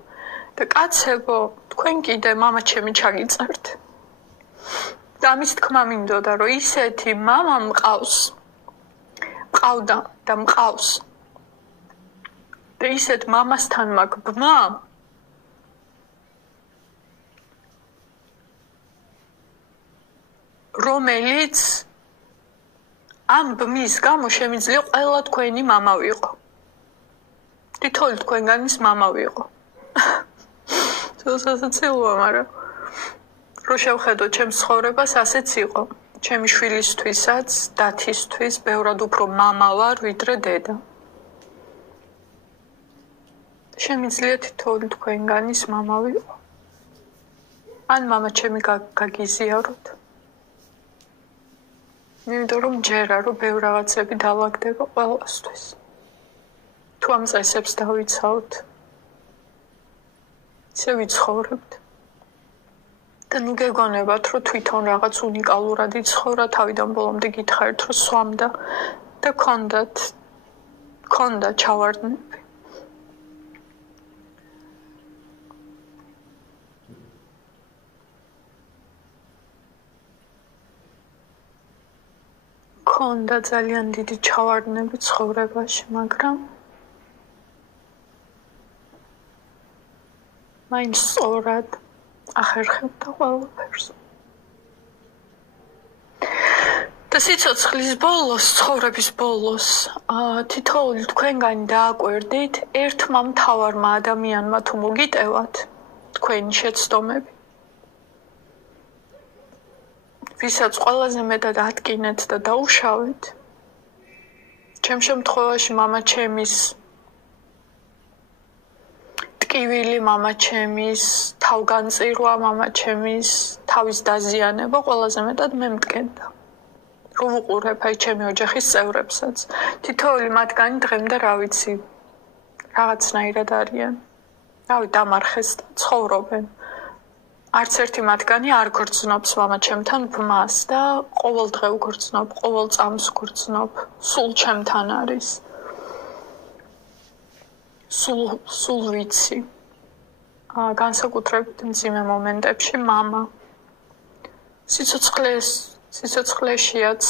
და კაცებო, თქვენ კიდე მამაჩემი ჩაგიწერთ. და ამის თქმა მინდოდა, რომ ისეთი მამა მყავდა და მყავს. და ისეთ მამასთან მაგ ბმა რომელიც ამ ბმის გამო შემიძლია ყველა თქვენი მამა ვიყო. თითოეული თქვენგანის მამა ვიყო. სასაცილოა, მაგრამ რო შევხედო ჩემს ცხოვრებას, ასეც იყო. ჩემი შვილისთვისაც, დათისთვის ბევრად უფრო მამა ვარ, ვიდრე დედა. შემიძლია თითოეული თქვენგანის მამა ვიყო. ან მამაჩემი გაგიზიაროთ. იმიტომ რომ ჯერა რომ ბევრ რაღაცები დავაგდება ყველასთვის. თუ ამ წესებს დავიცავთ, ისე ვიცხოვრებთ. და ნუ გეგონებათ, რომ თვითონ რაღაც უნიკალურად იცხოვრა, თავიდან ბოლომდე გითხარით, რომ სვამდა და ქონდა ჩავარდნები. ქონდა ძალიან დიდი ჩავარდნები ცხოვრებაში, მაგრამ მაინც სწორად ახერხებდა ყველაფერს. და სიცოცხლის ბოლოს, ცხოვრების ბოლოს, თითოეული თქვენგანი დააკვირდით, ერთმა მთავარმა ადამიანმა თუ მოგიტევათ თქვენი შეცდომები, ვისაც ყველაზე მეტად ატკინეთ და დაუშავეთ, ჩემ შემთხვევაში მამაჩემის ტკივილი, მამაჩემის თავგანწირვა, მამაჩემის თავის დაზიანება ყველაზე მეტად მე მტკენდა. რომ უყურებ აი ჩემი ოჯახის წევრებსაც. თითოეული მათგანი დღემდე რა ვიცი, რაღაცნაირად არიან. რავი, დამარხეს და ცხოვრობენ. არც ერთი მათგანი არ გრძნობს მამაჩემთან ბმას და ყოველ დღე უგრძნობ, ყოველ წამს გრძნობ, სულ ჩემთან არის. სულ ვიცი. განსაკუთრებით მძიმე მომენტებში მამა. სიცოცხლეშიაც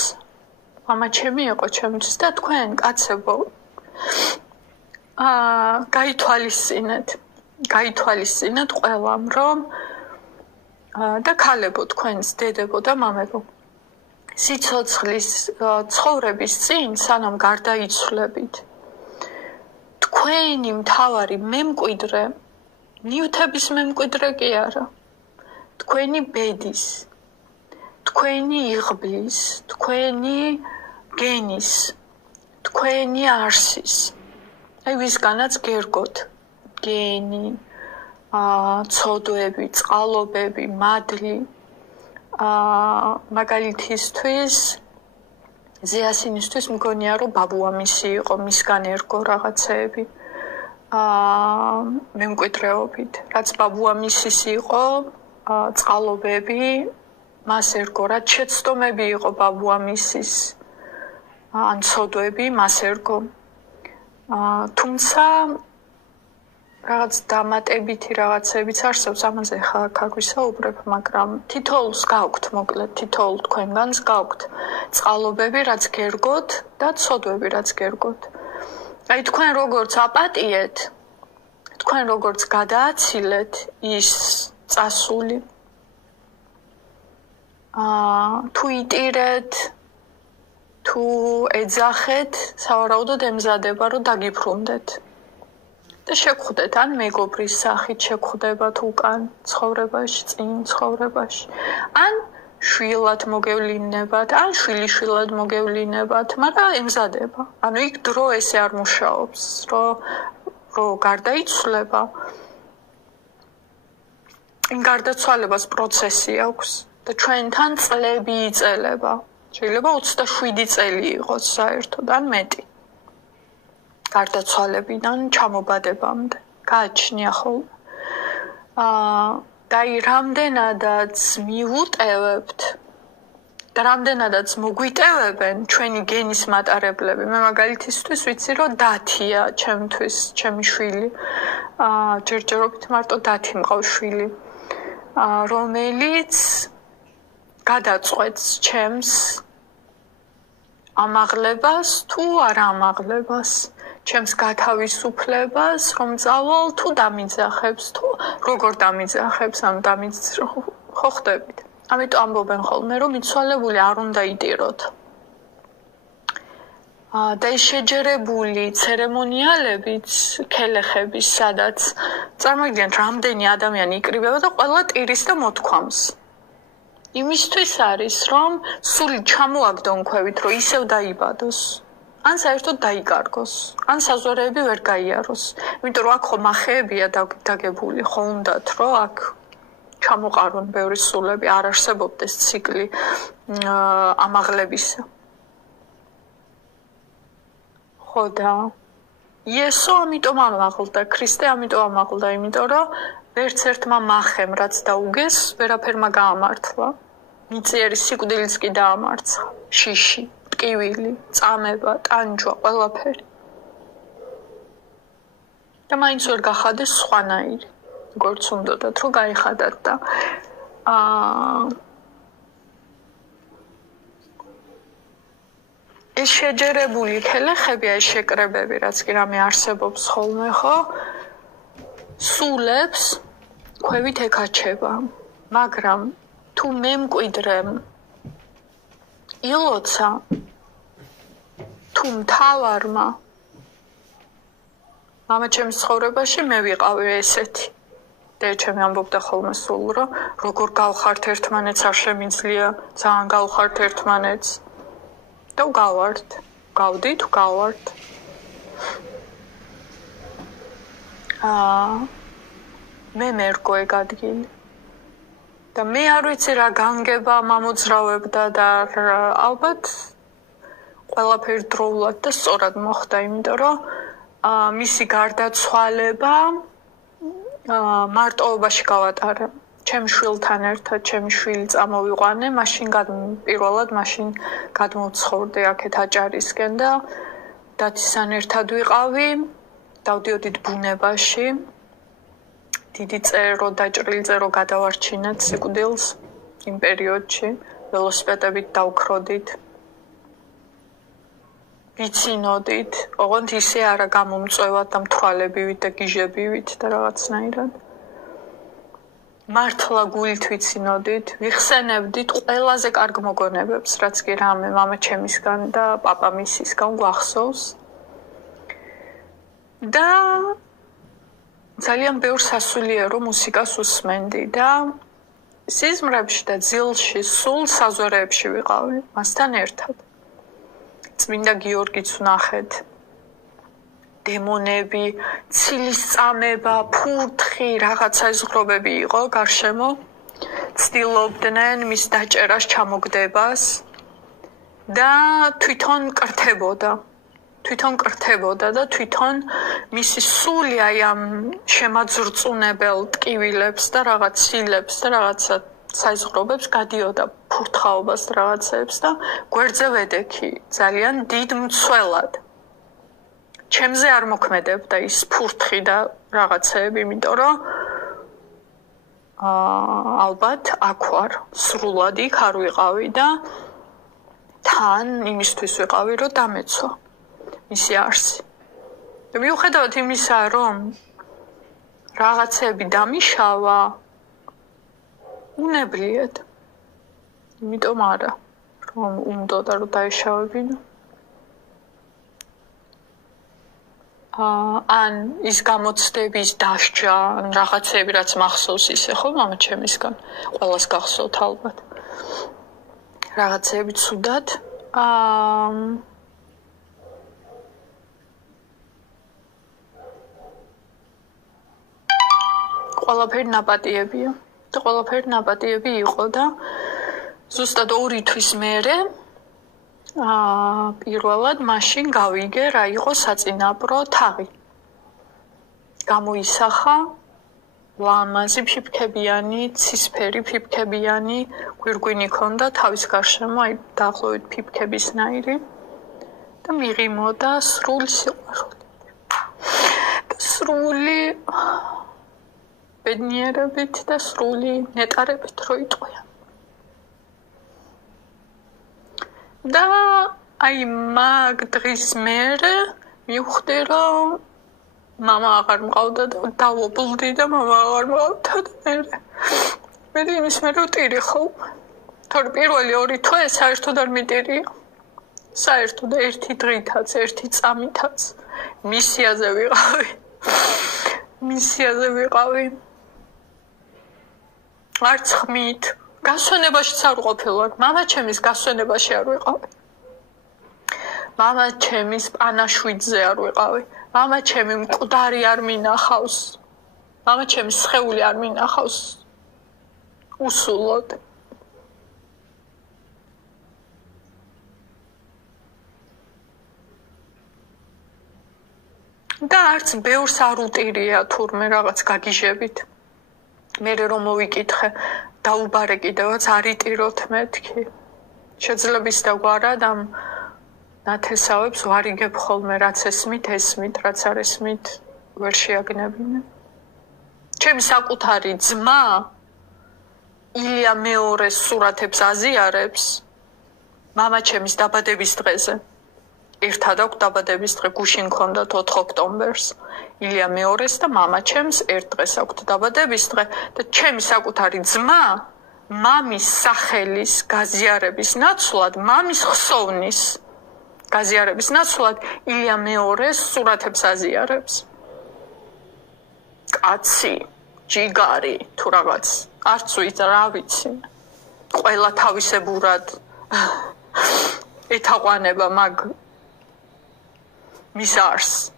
მამაჩემი იყო ჩემთვის და თქვენ კაცებო გაითვალისწინეთ ყველამ, რომ და ქალებო, თქვენს დედებო და მამებო, სიცოცხლის ცხოვრების წინ, სანამ გარდაიცვლებით, თქვენი მთავარი მემკვიდრე, ნივთების მემკვიდრე კი არა, თქვენი ბედის, თქვენი იღბლის, თქვენი გენის, თქვენი არსის, აი ვისგანაც გერგოთ, გენი, ცოდვები, წყალობები, მადლი, მაგალითისთვის ზეასინისთვის მგონია, რომ ბაბუამისი იყო, მისგან ერგო რაღაცეები მემკვიდრეობით. რაც ბაბუამისის იყო, წყალობები, მას ერგო, რაც შეცდომები იყო ბაბუამისის, ან ცოდვები, მას ერგო. თუმცა რაღაც დამატებითი რაღაცებიც არსებობს, ამაზე ხა არ ვისაუბრებ, მაგრამ თითოეულს გაქვთ, მოკლედ, თითოეულ თქვენგანს გაქვთ წყალობები, რაც გერგოთ და ცოდვები, რაც გერგოთ. აი თქვენ როგორც აპატიეთ, თქვენ როგორც გადააცილეთ ის წასული, თუ იტირეთ, თუ ეძახეთ, სავარაუდოდ ემზადება, რომ დაგიბრუნდეთ. და შეგხვდეთ, ან მეგობრის სახით შეგხვდებათ უკან ცხოვრებაში, წინ ცხოვრებაში. ან შვილად მოგევლინებათ, ან შვილიშვილად მოგევლინებათ, მაგრამ ემზადება. ანუ იქ დრო ესე არ მუშაობს, რომ გარდაიცვლება. იმ გარდაცვალებას პროცესი აქვს და ჩვენთან წლები იწელება. შეიძლება 27 წელი იყოს საერთოდ ან მეტი. გარდაცვალებიდან ჩამობადებამდე. გააჩნია ხოლმე. და რამდენადაც მივუტევებთ და რამდენადაც მოგვიტევებენ ჩვენი გენის მატარებლები. მე მაგალითისთვის ვიცი, რომ დათია ჩემთვის, ჩემი შვილი. ჯერჯერობით მარტო დათი მყავს შვილი. რომელიც გადაწყვეტს ჩემს ამაღლებას თუ არა ამაღლებას, ჩემს გათავისუფლებას, რომ წავალ თუ დამიძახებს, თუ როგორ დამიძახებს, ანუ ხო ხდებით. ამიტომ ამბობენ ხოლმე, რომ მიცვალებული არ უნდა იტიროთ. და ეს შეჯერებული ცერემონიალებიც, ქელეხების, სადაც წარმოიდგინეთ, რამდენი ადამიანი იკრიბება და ყველა ტირის და მოთქვამს. იმისთვის არის, რომ სული ჩამოაგდონ ქვევით, რომ ისევ დაიბადოს, ან საერთოდ დაიკარგოს, ან საზვარები ვერ გაიაროს. იმიტომ რომ აქ ხო მახეებია დაგებული, ხო უნდათ, რომ აქ ჩამოყარონ ბევრი სულები, არ არსებობდეს ციკლი ამაღლებისა. ხო და იესო ამიტომ ამაღლდა, ქრისტე ამიტომ ამაღლდა, იმიტომ რომ ვერც ერთმა მახემ რაც დაუგეს, ვერაფერმა გაამართლა. მიწიერი სიკვდილიც კი დაამარცხა, შიში, ტკივილი, წამება, ტანჯვა, ყველაფერი. და მაინც ვერ გახადეს სხვანაირი, როგორც უნდათ, რომ გაიხადათ და ეს შეჯერებული ქელეხები, ეს შეკრებები, რაც კი რამე არსებობს ხოლმე, ხო? სულებს ქვევით ეკაჩება, მაგრამ თუ მე მკვიდრე ილოცა თუ მთავარმა მამა ჩემს ცხოვრებაში მე ვიყავი ესეთი. და ჩემი ამბობდა ხოლმე სულ, რომ როგორ გავხართ ერთმანეთს, არ შემიძლია, ძალიან გავხართ ერთმანეთს. და გავართ, გავდით, გავართ. მე მერგო ეგ ადგილი. და მე არ ვიცი რა განგება მომძრავებდა და ალბათ ყველაფერი დროულად და სწორად მოხდა, იმიტომ რომ მისი გარდაცვალება მარტოობაში გავატარე. ჩემ შვილთან ერთად, ჩემი შვილი წამოვიყვანე, პირველად მაშინ გადმოვცხოვრდი აქეთ აჭარისკენ და დათისთან ერთად ვიყავი, დავდიოდით ბუნებაში. დიდი წერო, დაჭრილი წერო გადავარჩინეთ სიკვდილს იმ პერიოდში, ველოსიპედებით დავქროდით. ვიცინოდით, ოღონდ ისე არა გამომწვევად და მთვალებივით და გიჟებივით და რაღაცნაირად. მართლა გულით ვიცინოდით, ვიხსენებდით ყველაზე კარგ მოგონებებს, რაც კი რამე მამა ჩემისგან და პაპა მისისგან გვახსოვს. და ძალიან ბევრ სასულიერო მუსიკას უსმენდი და სიზმრებში და ძილში, სულ საზვერეებში ვიყავი მასთან ერთად. წმინდა გიორგიც ვნახეთ. დემონები, ცილის წამება, ფურთხი, რაღაცა ზღრობები იყო გარშემო. ცდილობდნენ მის დაჭერას, ჩამოგდებას და თვითონ კრთებოდა და თვითონ მისი სული აი ამ შემაძრწუნებელ ტკივილებს და რაღაც სილებს და რაღაცა საიზღრობებს გადიოდა ფურთხაობას და რაღაცებს და გვერდზე ვედექი ძალიან დიდ მცველად. ჩემზე არ მოქმედებდა ის ფურთხი და რაღაცეები, იმიტომ რომ ალბათ აქ ვარ, სრულად იქ არ ვიყავი და თან იმისთვის ვიყავი, რომ დამეცვა მისი არსი. და მიუხედავად იმისა, რომ რაღაცები დამიშავა, უნებლიეთ. იმიტომ არა, რომ უნდა რომ დაეშავებინო. ან ის გამოცდების დასჯა, ან რაღაცები, რაც მახსოვს ისე ხო, მამა ჩემისგან, ყველას გახსოვთ ალბათ. რაღაცები ცუდად. ყველაფერი ნაპატიებია. და ყველაფერი ნაპატიები იყო და ზუსტად 2 თვის მერე პირველად მაშინ გავიგე რა იყო საწინაპრო თაღი. გამოისახა ლამაზი ფიფქებიანი, ცისფერი ფიფქებიანი გვირგვინი ქონდა თავის გარშემო, აი დაახლოებით ფიფქებისნაირი და მიღიმოდა სრული სიყვარული. და სრული ბედნიერებით და სრული ნეტარებით რო იტყვია. და აი მაგ დღის მერე მივხვდი რომ მამა აღარ მყავდა და დავობლდი და მამა აღარ მყავდა და მე იმის მერე ვტირი ხოლმე. თორე პირველი 2 თვე საერთოდ არ მიტირია. საერთოდ ერთი დღითაც, ერთი წამითაც მისიაზე ვიყავი. არც ხმით, გასვენებაშიც არ ყოფილვარ. მამა ჩემის გასვენებაში არ ვიყავი. მამა ჩემის პანაშვიდზე არ ვიყავი. მამა ჩემი მკვდარი არ მინახავს. მამა ჩემი სხეული არ მინახავს. უსულოდ. და არც ბევრს არ უტირია თურმე რაღაც გაგიჟებით. მე რომ მოვიკითხე, დაუბარე კიდევაც არ იტიროთ მეთქი. შეიძლება ის დაგვარად ამ ნათესავებს ვარიგებ ხოლმე, რაც ესმით, რაც არ ესმით, ვერ შეაგნებინე. ჩემი საკუთარი ძმა ილია მეორეს სურათებს აზიარებს მამა ჩემის დაბადების დღეზე. ერთად აქვს დაბადების დღე, გუშინ ქონდათ 4 ოქტომბერს. ილია მეორეს და მამა ჩემს ერთ დღეს აქვს დაბადების დღე და ჩემი საკუთარი ძმა მამის სახელის გაზიარების ნაცვლად, მამის ხსოვნის გაზიარების ნაცვლად ილია მეორეს სურათებს აზიარებს. კაცი, ჯიგარი თუ რაღაც, არც რა ვიცი. ყველა თავისებურად ეთაყვანება მაგ მის არსს.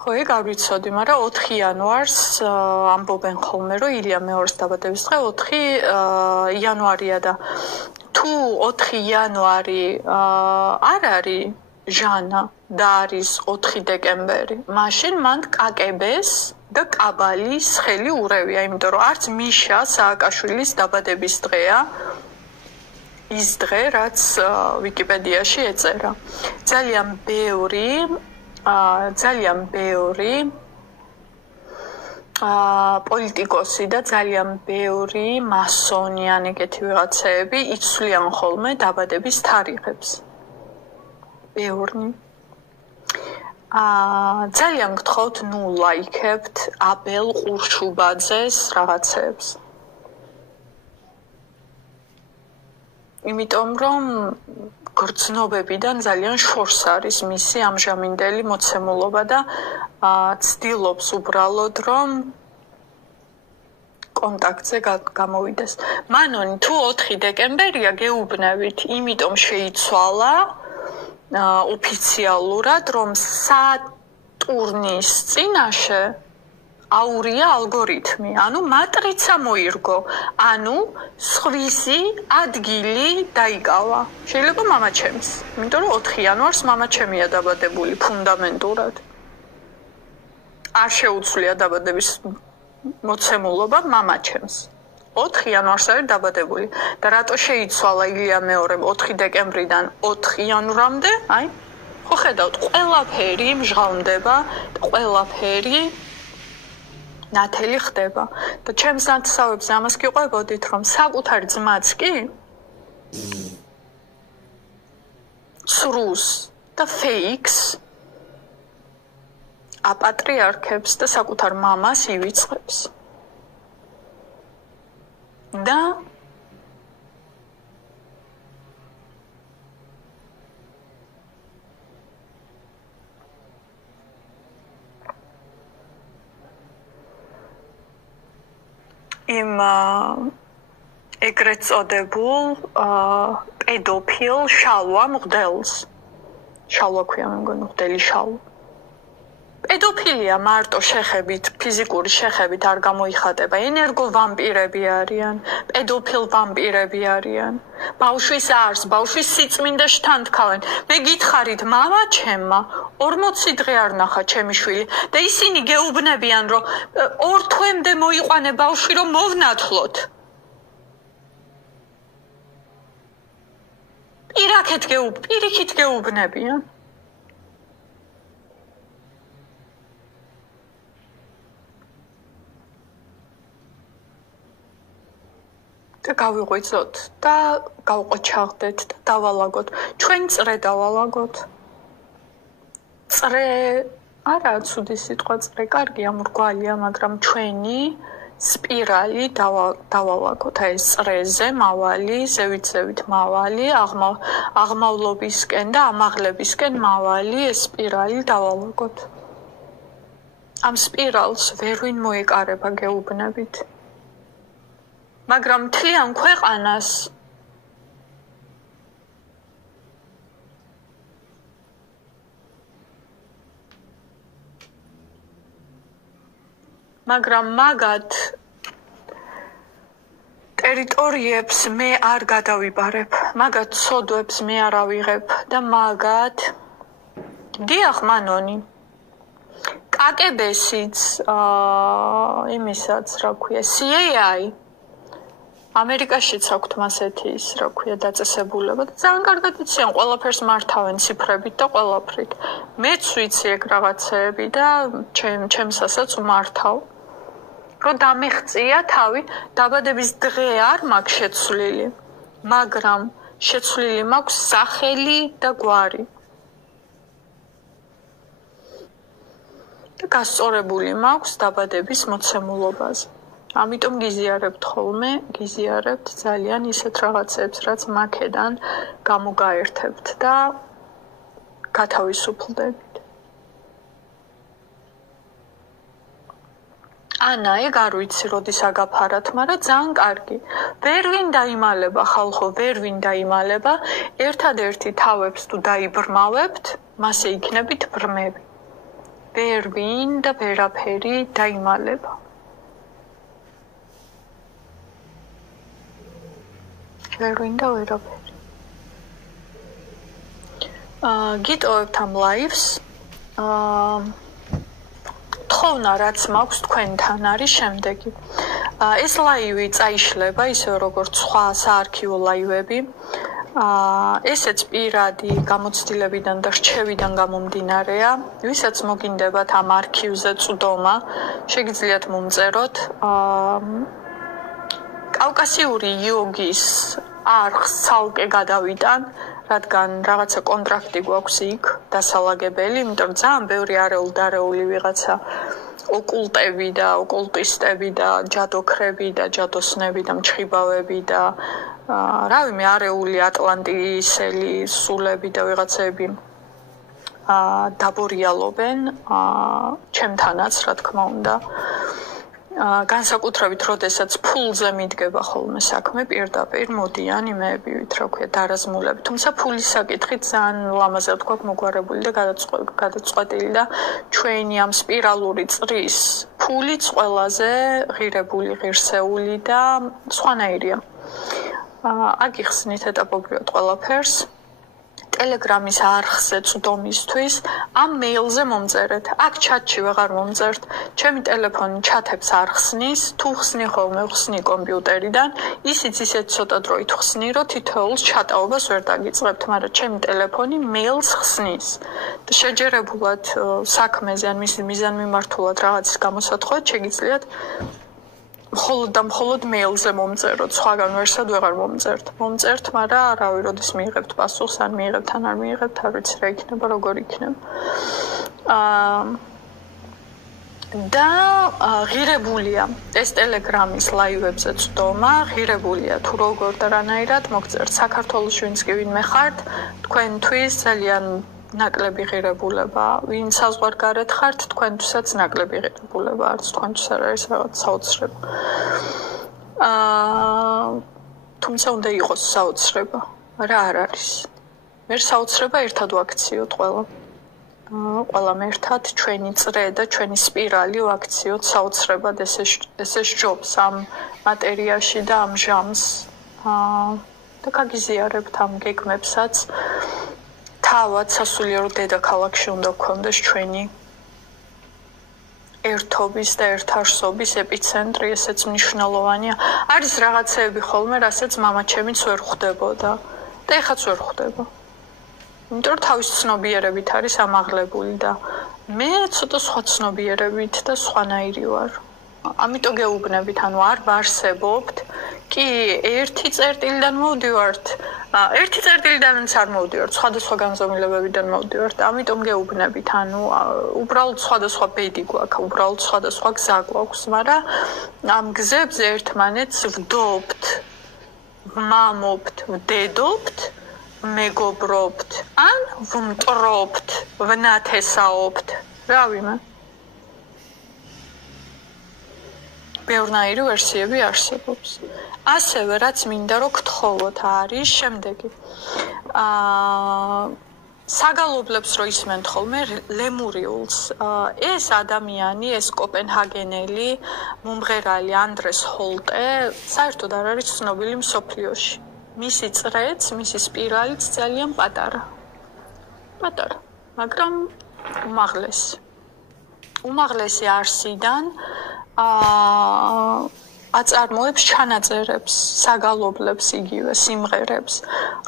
ხო, ეგ არ ვიცოდი, მაგრამ 4 იანვარს ამბობენ ხოლმე, რომ ილია მეორეს დაბადების დღე 4 იანვარია და თუ 4 იანვარი არ არის ჟანა და არის 4 დეკემბერი, მაშინ მან კაკებეს და კაბალის ხელი ურევია, იმიტომ რომ არც მიშა სააკაშვილის დაბადების დღეა ის დღე, რაც ვიკიპედიაში ეწერა. ძალიან ბევრი პოლიტიკოსი და ძალიან ბევრი მასონი ან ეგეთი ვიღაცები იცვლიან ხოლმე დაბადების თარიღებს. ბევრი. ძალიან გთხოვთ, ნუ ლაიქებთ აბელ ყურშუბაძეს რაღაცებს. იმიტომ რომ გრძნობებიდან ძალიან შორს არის მისი ამჟამინდელი მოცემულობა და ცდილობს უბრალოდ რომ კონტაქტზე გამოვიდეს. მანონი თუ 4 დეკემბერია გეუბნებით, იმიტომ შეიცვალა ოფიციალურად რომ სატურნის წინაშე აურია ალგორითმი, ანუ მატრიცა მოირგო, ანუ სხვისი ადგილი დაიკავა. შეიძლება მამა ჩემს, იმიტომ რომ 4 იანვარს მამა ჩემია დაბადებული ფუნდამენტურად. არ შეუცვლია დაბადების მოცემულობა მამა ჩემს. 4 იანვარს არის დაბადებული და რატო შეიცვალა ილია მეორე 4 დეკემბრიდან 4 იანვრამდე? აი, ხო ხედავთ, ყველაფერი მჟღავნდება და ყველაფერი ნათელი ხდება და ჩემს ნათესავებზე ამას გიყვებოდით რომ საკუთარი ძმაც კი სრუს და ფეიქს აპატრიარქებს და საკუთარ მამას ივიწყებს და იმ ეგრეთ წოდებულ პედოფილ შალვა მღვდელს. შალვა ქვია მე მგონი მღვდელი შალვა. პედოფილია მარტო შეხებით, ფიზიკური შეხებით არ გამოიხატება. ენერგო ვამპირები არიან, პედოფილ ვამპირები არიან. ბავშვის არს, ბავშვის სიწმინდეში თანთქავენ. მე გითხარით მამა ჩემმა 40 დღე არ ნახა ჩემი შვილი და ისინი გეუბნებიან რომ 2 თვემდე მოიყვანე ბავშვი რომ მოვნათლოთ. პირიქით გეუბნებიან. და გავიღვიძოთ და გავყოჩაღდეთ და დავალაგოთ. ჩვენ წრე დავალაგოთ. წრე არა ცუდი სიტყვა წრე კარგია, მრგვალია, მაგრამ ჩვენი სპირალი დავალაგოთ. აი ეს წრეზე მავალი, ზევით მავალი, აღმავლობისკენ და ამაღლებისკენ მავალი, ეს სპირალი დავალაგოთ. ამ სპირალს ვერვინ მოეკარება გეუბნებით. მაგრამ მთლიან ქვეყანას მაგრამ მაგათ ტერიტორიებს მე არ გადავიბარებ, მაგათ სოდვებს მე არ ავიღებ და მაგათ დიახ მანონი კაკებესიც იმისაც რა ქვია CIA ამერიკაშიც აქვთ მასეთი ის რა ქვია დაწესებულება და ძალიან კარგად იციან ყველაფერს მართავენ ციფრებით და ყველაფრით. მეც ვიცი ეგ რაღაცეები და ჩემსასაც მართავ. რომ დამეხწია თავი, დაბადების დღე არ მაქვს შეცვლილი, მაგრამ შეცვლილი მაქვს სახელი და გვარი. და გასწორებული მაქვს დაბადების მოცემულობაზე. ამიტომ გიზიარებთ ხოლმე, გიზიარებთ ძალიან ისეთ რაღაცებს, რაც მაქედან გამოგაერთებთ და გათავისუფლდებით. ანა, ეგ არ ვიცი, როდის აგაფარათ, მაგრამ ძალიან კარგი. ვერვინ დაიმალება, ხალხო, ვერვინ დაიმალება, ერთადერთი თავებს თუ დაიბრმავებთ, მასე იქნებით ბრმები. ვერვინ და ვერაფერი დაიმალება. ვერვინ და ვერაფერი. გიტოვებთ ამ ლაივს. თხოვნა რაც მაქვს თქვენთან არის შემდეგი. ეს ლაივი წაიშლება ისე როგორც სხვა საარქივო ლაივები. ესეც პირადი გამოცდილებიდან და რჩევიდან გამომდინარეა. ვისაც მოგინდებათ ამ არქივზე წვდომა, შეგიძლიათ მომწეროთ. კავკასიური იოგის არხს ცალკე გადავიტან, რადგან რაღაცა კონტრაქტი გვაქვს იქ დასალაგებელი, იმიტომ ძალიან ბევრი არეულ-დარეული ვიღაცა ოკულტები და ოკულტისტები და ჯადოქრები და ჯადოსნები და მჩხიბავები და რავიმე არეული ატლანტისელი სულები და ვიღაცები დაბორიალობენ ჩემთანაც, რა თქმა უნდა. განსაკუთრებით, როდესაც ფულზე მიდგება ხოლმე საქმე, პირდაპირ მოდიან იმეებივით, რა ქვია, დარაზმულები. თუმცა ფულის საკითხით ძალიან ლამაზად გვაქვს მოგვარებული და გადაწყვეტილი და ჩვენი ამ სპირალური წრის ფულიც ყველაზე ღირებული, ღირსეული და სხვანაირია. აგიხსნით ეტაპობრივად ყველაფერს. ტელეგრამის არხზე წვდომისთვის ამ მეილზე მომწერეთ. აქ ჩატში ვეღარ მომწერთ. ჩემი ტელეფონი ჩათებს არ ხსნის, თუ ხსნი ხოლმე ხსნი კომპიუტერიდან, ისიც ისეთ ცოტა დროით ხსნი, რომ თითოეულს ჩატაობას ვერ დაგიწყებთ, მაგრამ ჩემი ტელეფონი მეილს ხსნის. და შეჯერებულად საქმეზე ან მის მიზანმიმართულად რაღაცის გამოსათხოვად შეგიძლიათ მხოლოდ მეილზე მომწეროთ, სხვაგან ვერსად ვეღარ მომწერთ, მაგრამ რავი, როდის მიიღებთ პასუხს, ან მიიღებთ, ან არ მიიღებთ, არ ვიცი რა იქნება, როგორ იქნება. და ღირებულია ეს ტელეგრამის ლაივებზე წვდომა, ღირებულია თუ როგორ და რანაირად მოგწერთ საქართველოს ვინც კი ვინმე ხართ, თქვენთვის ძალიან ნაკლები ღირებულება, ვინ საზღვარგარეთ ხართ, თქვენთვისაც ნაკლები ღირებულება, არც თქვენთვის არ არის რაღაც საოცრება. თუმცა უნდა იყოს საოცრება, რა არ არის. მე საოცრება ერთად ვაქციოთ ყველამ ერთად ჩვენი წრე და ჩვენი სპირალი ვაქციოთ საოცრებად ესე სჯობს ამ მატერიაში და ამ ჟამს და გაგიზიარებთ ამ გეგმებსაც თავად სასულიერო დედაქალაქში უნდა გქონდეს ჩვენი ერთობის და ერთარსობის ეპიცენტრი, ესეც მნიშვნელოვანია. არის რაღაცეები ხოლმე, რასაც მამაჩემიც ვერ ხვდებოდა და ეხაც ვერ ხვდება. იმიტომ რომ თავის ცნობიერებით არის ამაღლებული და მე ცოტა სხვა ცნობიერებით და სხვანაირი ვარ. ამიტომ გეუბნებით, ანუ არ ვარსებობთ, კი ერთი წერტილიდან მოვდივართ, ერთი წერტილიდანაც არ მოვდივართ, სხვადასხვა განზომილებებიდან მოვდივართ, ამიტომ გეუბნებით, ანუ უბრალოდ სხვადასხვა ბედი გვაქვს, უბრალოდ სხვადასხვა გზა გვაქვს, მაგრამ ამ გზებზე ერთმანეთს ვდობთ, ვმამობთ, ვდედობთ, მეგობრობთ, ან ვმტრობთ, ვნათესაობთ, რა ვიმე? ბევრნაირი ვერსიები არსებობს. ასევე რაც მინდა რომ გთხოვოთ არის შემდეგი. საგალობლებს რო ისმენთ ხოლმე ლემურიულს, ეს ადამიანი, ეს კოპენჰაგენელი მომღერალი ანდრეს ჰოლტე, საერთოდ არ არის ცნობილი მსოფლიოში. მისი წრეც, მისი სპირალიც ძალიან პატარა. პატარა, მაგრამ უმაღლესი არსიდან აწარმოებს ჩანაწერებს, საგალობლებს იგივე სიმღერებს,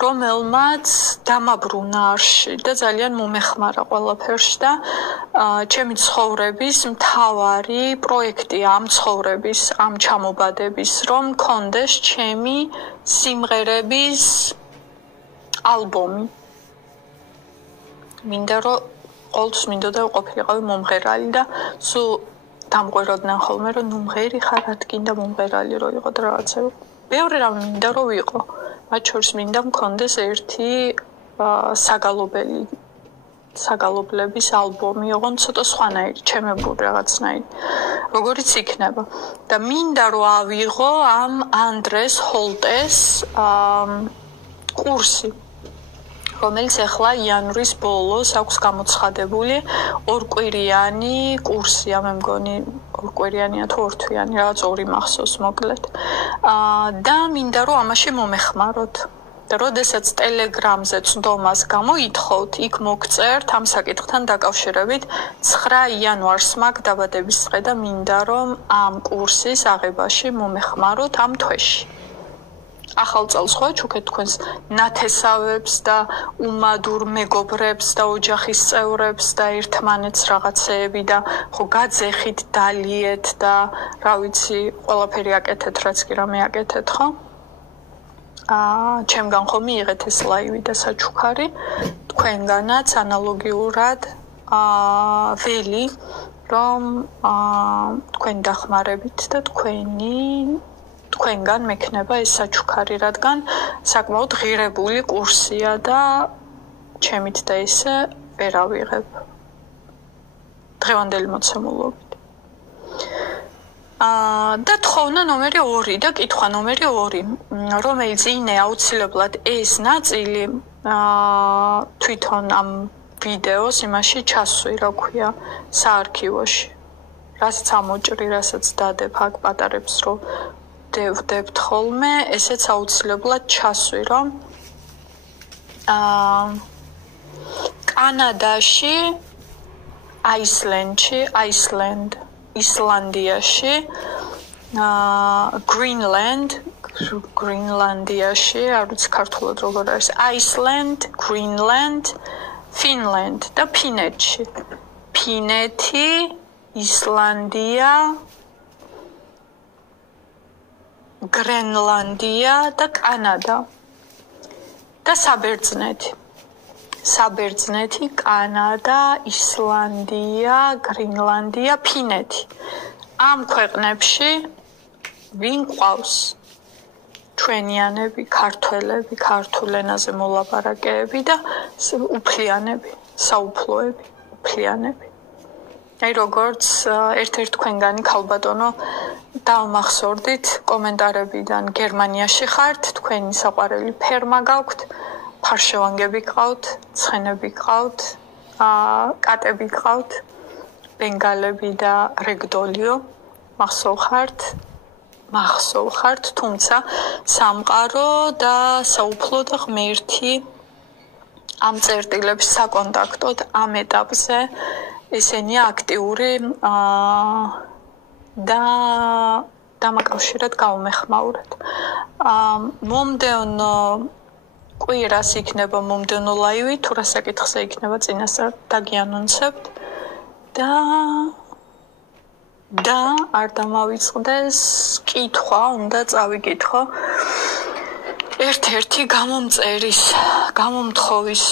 რომელმაც დამაბრუნა არში და ძალიან მომეხმარა ყველაფერში და ჩემი ცხოვრების მთავარი პროექტია ამ ცხოვრების, ამ ჩამობადების, რომ მქონდეს ჩემი სიმღერების ალბომი. მინდა რომ ყოველთვის მინდოდა ყოფილიყავი მომღერალი და სულ დამყვეროდნენ ხოლმე რომ ნუ მღერი ხარ ადგინდა მომღერალი რო იყო და რაღაცები. ბევრი რამ მინდა რომ ვიყო. მათ შორის მინდა მქონდეს ერთი საგალობლების ალბომი, ოღონდ ცოტა სხვანაირი, ჩემებული რაღაცნაირი. როგორიც იქნება. და მინდა რომ ავიღო ამ ანდრეს ჰოლტეს კურსი. რომელიც ახლა იანვრის ბოლოს აქვს გამოცხადებული ორკვირიანი კურსი, მე მგონი ორკვირიანია თუ ორთვიანი, რაღაც ორი მახსოვს მოკლედ. და მინდა რომ ამაში მომეხმაროთ. და როდესაც ტელეგრამზე წვდომას გამოითხოვთ, იქ მოგწერთ ამ საკითხთან დაკავშირებით 9 იანვარს მაქვს დაბადების დღე და მინდა რომ ამ კურსის აღებაში მომეხმაროთ ამ თვეში. ახალ წელს ხო ჩუქეთ თქვენს ნათესავებს და უმადურ მეგობრებს და ოჯახის წევრებს და ერთმანეთს რაღაცეები და ხო გაძეხით, დალიეთ და რა ვიცი, ყველაფერი აკეთეთ, რაც კი რამე აკეთეთ, ხო? ჩემგან ხო მიიღეთ ეს ლაივი და საჩუქარი, თქვენგანაც ანალოგიურად ველი, რომ თქვენ დახმარებით და თქვენგან მექნება ეს საჩუქარი, რადგან საკმაოდ ღირებული კურსია და ჩემით და ესე ვერ ავიღებ დღევანდელი მოცემულობით. და თხოვნა ნომერი 2 და კითხვა ნომერი 2, რომელიც ინე აუცილებლად ეს ნაწილი თვითონ ამ ვიდეოს იმაში ჩასვი, რა ქვია, საარქივოში. რასაც ამოჭრი, რასაც დადებ აქ პატარებს, რომ დევდებთ ხოლმე, ესეც აუცილებლად ჩასვი, რომ კანადაში, ისლანდიაში, გრინლანდიაში, არ ვიცი ქართულად როგორ არის, აისლენდ, გრინლენდ, ფინლენდ და ფინეთში. ფინეთი, ისლანდია, გრენლანდია და კანადა და საბერძნეთი, კანადა, ისლანდია, გრინლანდია, ფინეთი. ამ ქვეყნებში ვინ ყავს? ჩვენიანები, ქართველები, ქართულ ენაზე მოლაპარაკეები და უფლიანები, საუფლოები, უფლიანები. აი როგორც ერთ-ერთ თქვენგანი ქალბატონო დავმახსოვრდით კომენტარებიდან გერმანიაში ხართ, თქვენი საყვარელი ფერმა გაქვთ, ფარშევანგები გყავთ, ცხენები გყავთ, კატები გყავთ, ბენგალები და რეგდოლიო, მახსოვხართ, თუმცა სამყარო და საუფლო და ღმერთი ამ წერტილებს საკონტაქტოდ ამ ეტაპზე ესენია აქტიური და დამაკავშირად გაუმეხმაურეთ. მომდევნო კვირას იქნება მომდევნო ლაივი, თუ რა საკითხზე იქნება წინასწარ დაგიანონსებთ და არ დამავიწყდეს კითხვა, უნდა წავიკითხო ერთ-ერთი გამომთხოვის.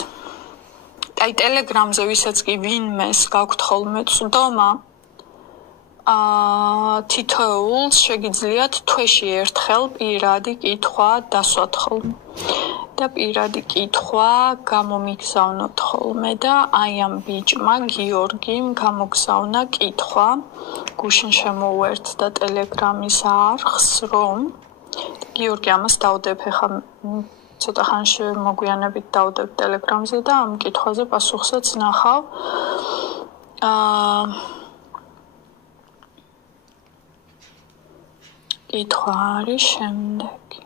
აი ტელეგრამზე ვისაც კი ვინმეს გაქვთ ხოლმე წვდომა, თითოეულს შეგიძლიათ თვეში ერთხელ პირადი კითხვა დასვათ ხოლმე. და პირადი კითხვა გამომიგზავნოთ ხოლმე და აი ამ ბიჭმა გიორგიმ გამოგზავნა კითხვა, გუშინ შემოუერთდა ტელეგრამის არხს, რომ გიორგი ამას დავდებ, ეხლა ცოტა ხანში მოგვიანებით დავდებ ტელეგრამზე და ამ კითხვაზე პასუხსაც ნახავ. კითხვა არის შემდეგი.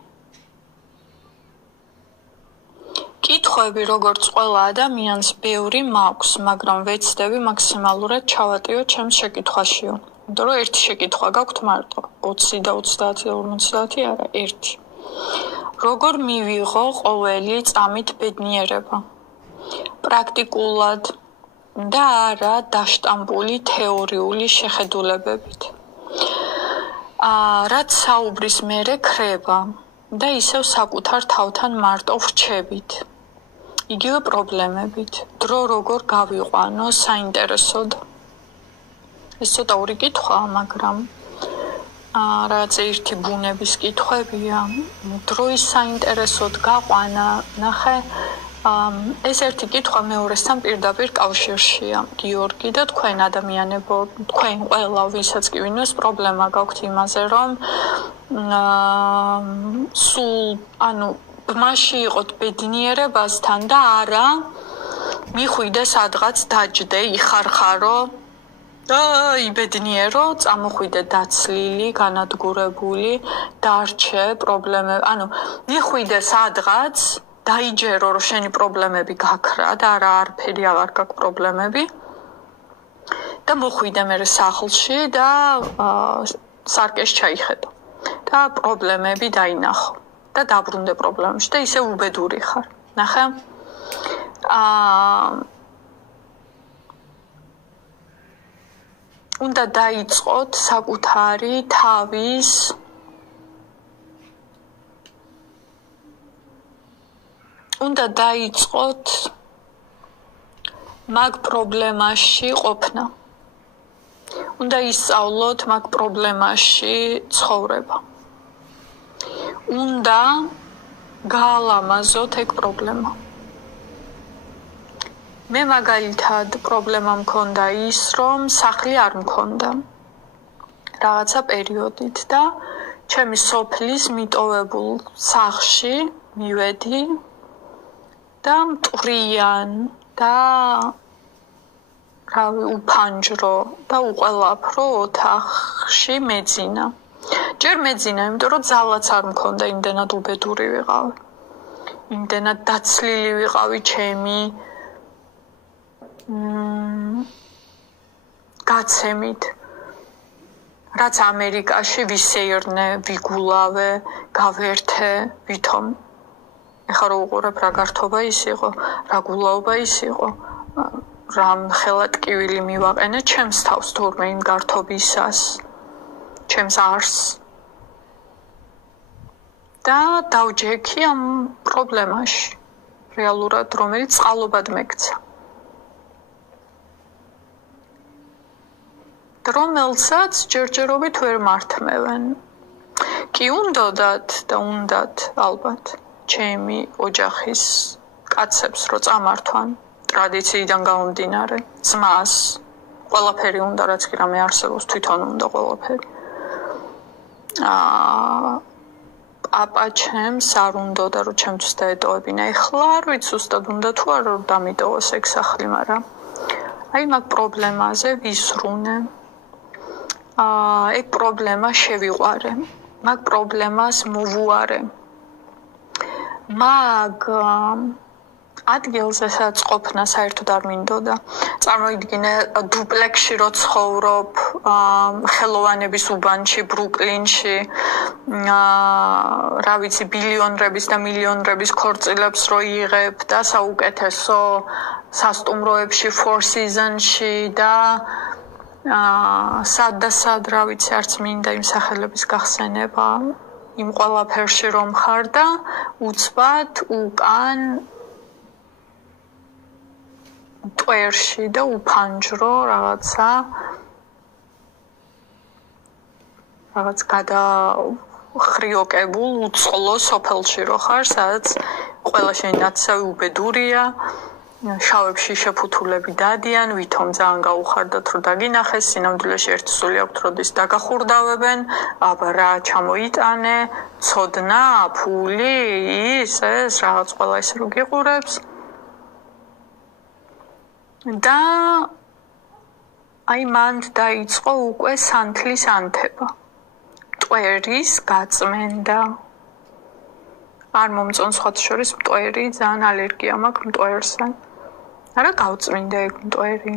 კითხვები როგორც ყველა ადამიანს ბევრი მაქვს, მაგრამ ვეცდები მაქსიმალურად ჩავატიო ჩემს შეკითხვაშიო. იმიტომ რომ ერთი შეკითხვა გაქვთ მარტო, 20 და 30 და 50 არა, ერთი. როგორ მივიღო ყოველი წამით ბედნიერება? პრაქტიკულად და არა დაშტამპული თეორიული შეხედულებებით. რაც საუბრის მერე ქრება და ისევ საკუთარ თავთან მარტო ვრჩებით. იგივე პრობლემებით, დრო როგორ გავიყვანო საინტერესოდ. ეს ცოტა ორი კითხვაა, მაგრამ რაღაც ერთი ბუნების კითხვებია. დროის საინტერესოდ გაყვანა, ნახე, ეს ერთი კითხვა მეორესთან პირდაპირ კავშირშია. გიორგი და თქვენ ადამიანებო, თქვენ ყველა ვისაც კი ვინმეს პრობლემა გაქვთ იმაზე, რომ სულ, ბმაში იყოთ ბედნიერებასთან და არა მიხვიდე სადღაც დაჯდე, იხარხარო და იბედნიერო, წამოხვიდე დაცლილი, განადგურებული, დარჩე პრობლემები. მიხვიდე სადღაც, დაიჯერო, რომ შენი პრობლემები გაქრა და არა არაფერი აღარ გაქვს პრობლემები და მოხვიდე მერე სახლში და სარკეს ჩაიხედო და პრობლემები დაინახო და დაბრუნდე პრობლემებში და ისე უბედური ხარ. ნახე? უნდა დაიწყოთ საკუთარი თავის უნდა დაიწყოთ მაგ პრობლემაში ყოფნა. უნდა ისწავლოთ მაგ პრობლემაში ცხოვრება. უნდა გაალამაზოთ ეგ პრობლემა. მე მაგალითად პრობლემა მქონდა ის, რომ სახლი არ მქონდა რაღაცა პერიოდით და ჩემი სოფლის მიტოვებულ სახლში მივედი და მტვრიან და უფანჯრო და უყელაფრო ოთახში მეძინა. ჯერ მეძინა, იმიტომ რომ ძალაც არ მქონდა, იმდენად უბედური ვიყავი. იმდენად დაცლილი ვიყავი ჩემი გაცემით. რაც ამერიკაში ვისეირნე, ვიგულავე, გავერთე, ვითომ. ეხლა რო უყურებ რა გართობა ის იყო, რა გულაობა ის იყო. რამ ხელად ტკივილი მივაყენე ჩემს თავს თურმე იმ გართობისას, ჩემს არსს და დავჯექი ამ პრობლემაში, რეალურად, რომელიც წყალობად მეკცა. რომელსაც ჯერჯერობით ვერ მართმევენ. კი უნდათ და უნდათ ალბათ ჩემი ოჯახის კაცებს რო წამართვან ტრადიციიდან გამომდინარე, ძმას, ყველაფერი უნდა, რაც კი რამე არსებობს, თვითონ უნდა ყველაფერი. პაპა ჩემს არ უნდა რომ ჩემთვის დაეტოვებინა. ეხლა არ ვიცი უბრალოდ უნდა თუ არა რომ დამიტოვოს ეგ სახლი, მაგრამ აი მაგ პრობლემაზე ვიზრუნე. ეგ პრობლემა შევიყვარე. მაგ პრობლემას მოვუარე. მაგ ადგილზე სადაც ყოფნა საერთოდ არ მინდოდა. წარმოიდგინე დუპლექსში რო ცხოვრობ, ხელოვანების უბანში, ბრუკლინში, რა ვიცი, ბილიონრების და მილიონრების ქორწილებს რო იღებ და საუკეთესო სასტუმროებში, Four Seasons-ში და სად, რა ვიცი, არც მინდა იმ სახელების გახსენება, იმ ყველაფერში რომ ხარ და უცბად უკან ტვერში და უფანჯრო რაღაც გადახრიოკებულ უწყლო სოფელში რო ხარ, სადაც ყველა შენი ნაცავი უბედურია, შავებში შეფუთულები დადიან, ვითომ ძალიან გაუხარდათ რომ დაგინახეს, სინამდვილეში ერთი სული აქვთ როდის დაგახურდავებენ, აბა რა ჩამოიტანე, ცოდნა, ფული, ეს რაღაც ყველა ისე რო გიყურებს. და აი მანდ დაიწყო უკვე სანთლის ანთება. მტვერის გაწმენდა. არ მომწონს სხვათა შორის მტვერი, ძალიან ალერგია მაქვს მტვერსთან. არა გავწმინდა ეგ მტვერი.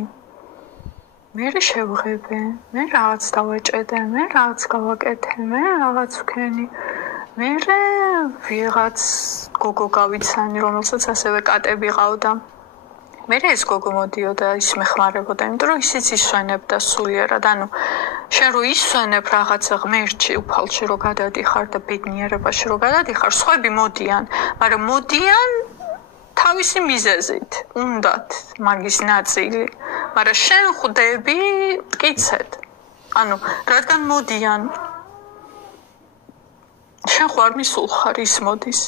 მე შევღებე, მე რაღაც დავაჭედე, მე რაღაც გავაკეთე, მე რაღაც ვქენი. მე ვიღაც გოგო გავიცანი, რომელსაც ასევე კატები ყავდა. მე ეს გოგო მოდიოდა ის მეხმარებოდა, იმიტომ რომ ისიც ისვენებდა სულიერად, ანუ შენ რო ისვენებ რაღაცა ღმერთში, უფალში რო გადადიხარ და ბედნიერებაში რო გადადიხარ, სხვები მოდიან, მაგრამ მოდიან თავისი მიზეზით, უნდათ მაგის ნაწილი, მაგრამ შენ ხვდები მტკიცედ. ანუ რადგან მოდიან, შენ ხო არ მისულ ხარ, ის მოდის.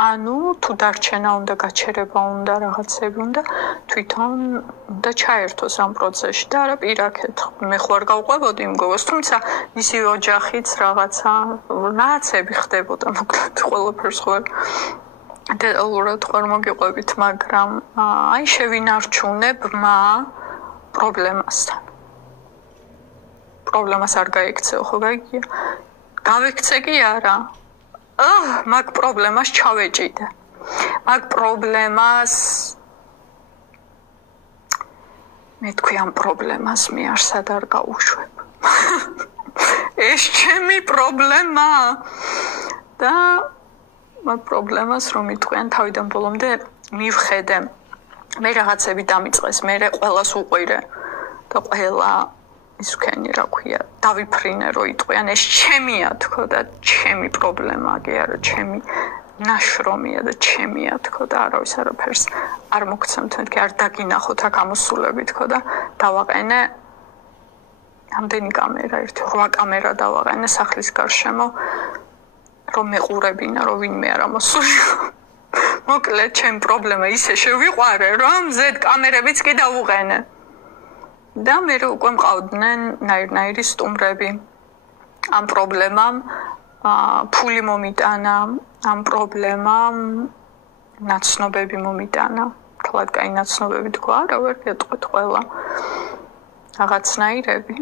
ანუ თუ დარჩენა უნდა, გაჩერება უნდა, რაღაცები უნდა, თვითონ უნდა ჩაერთოს ამ პროცესში და არა პირაქეთ. მე ხო არ გავყვებოდი იმ გოგოს, თუმცა მისი ოჯახიც რაღაცები ხდებოდა, მოკლედ ყველაფერს ხო დეტალურად ხარ მოგიყვებით, მაგრამ აი შევინარჩუნებ პრობლემასთან. პრობლემას არ გაიქცეო, ხო გაიგია? გავიქცე კი არა. მაგ პრობლემას ჩავეჭიდე. მაგ პრობლემას მე თქვი ამ პრობლემას მე არსად არ გავუშვებ. ეს ჩემი პრობლემა. და მაგ პრობლემას რომ მიტყვიან თავიდან ბოლომდე მივხედე. მე რაღაცები დამიწყეს, მე ყველას უყვირე და ყველა ის ვქენი რა ქვია, დავიფრინე რომ იტყვიან ეს ჩემია თქო და ჩემი პრობლემაა, კი არა, ჩემი ნაშრომია და ჩემია თქო და არავის არაფერს არ მოგცემთ, მეთქი არ დაგინახოთ აქ ამოსულები თქო და დავაყენე ამდენი კამერა, 8 კამერა დავაყენე სახლის გარშემო, რომ მეყურებინა, რომ ვინმე არ ამოსულია. მოკლედ, ჩემი პრობლემა ისე შევიყვარე, რომ ზედ კამერებიც კი დავუყენე. და მე უკვე მყავდნენ ნაირ-ნაირი სტუმრები. ამ პრობლემამ ფული მომიტანა, ამ პრობლემამ ნაცნობები მომიტანა. თლად კაი ნაცნობები თქვა, არა ვერ გეტყვით ყველა. რაღაცნაირები.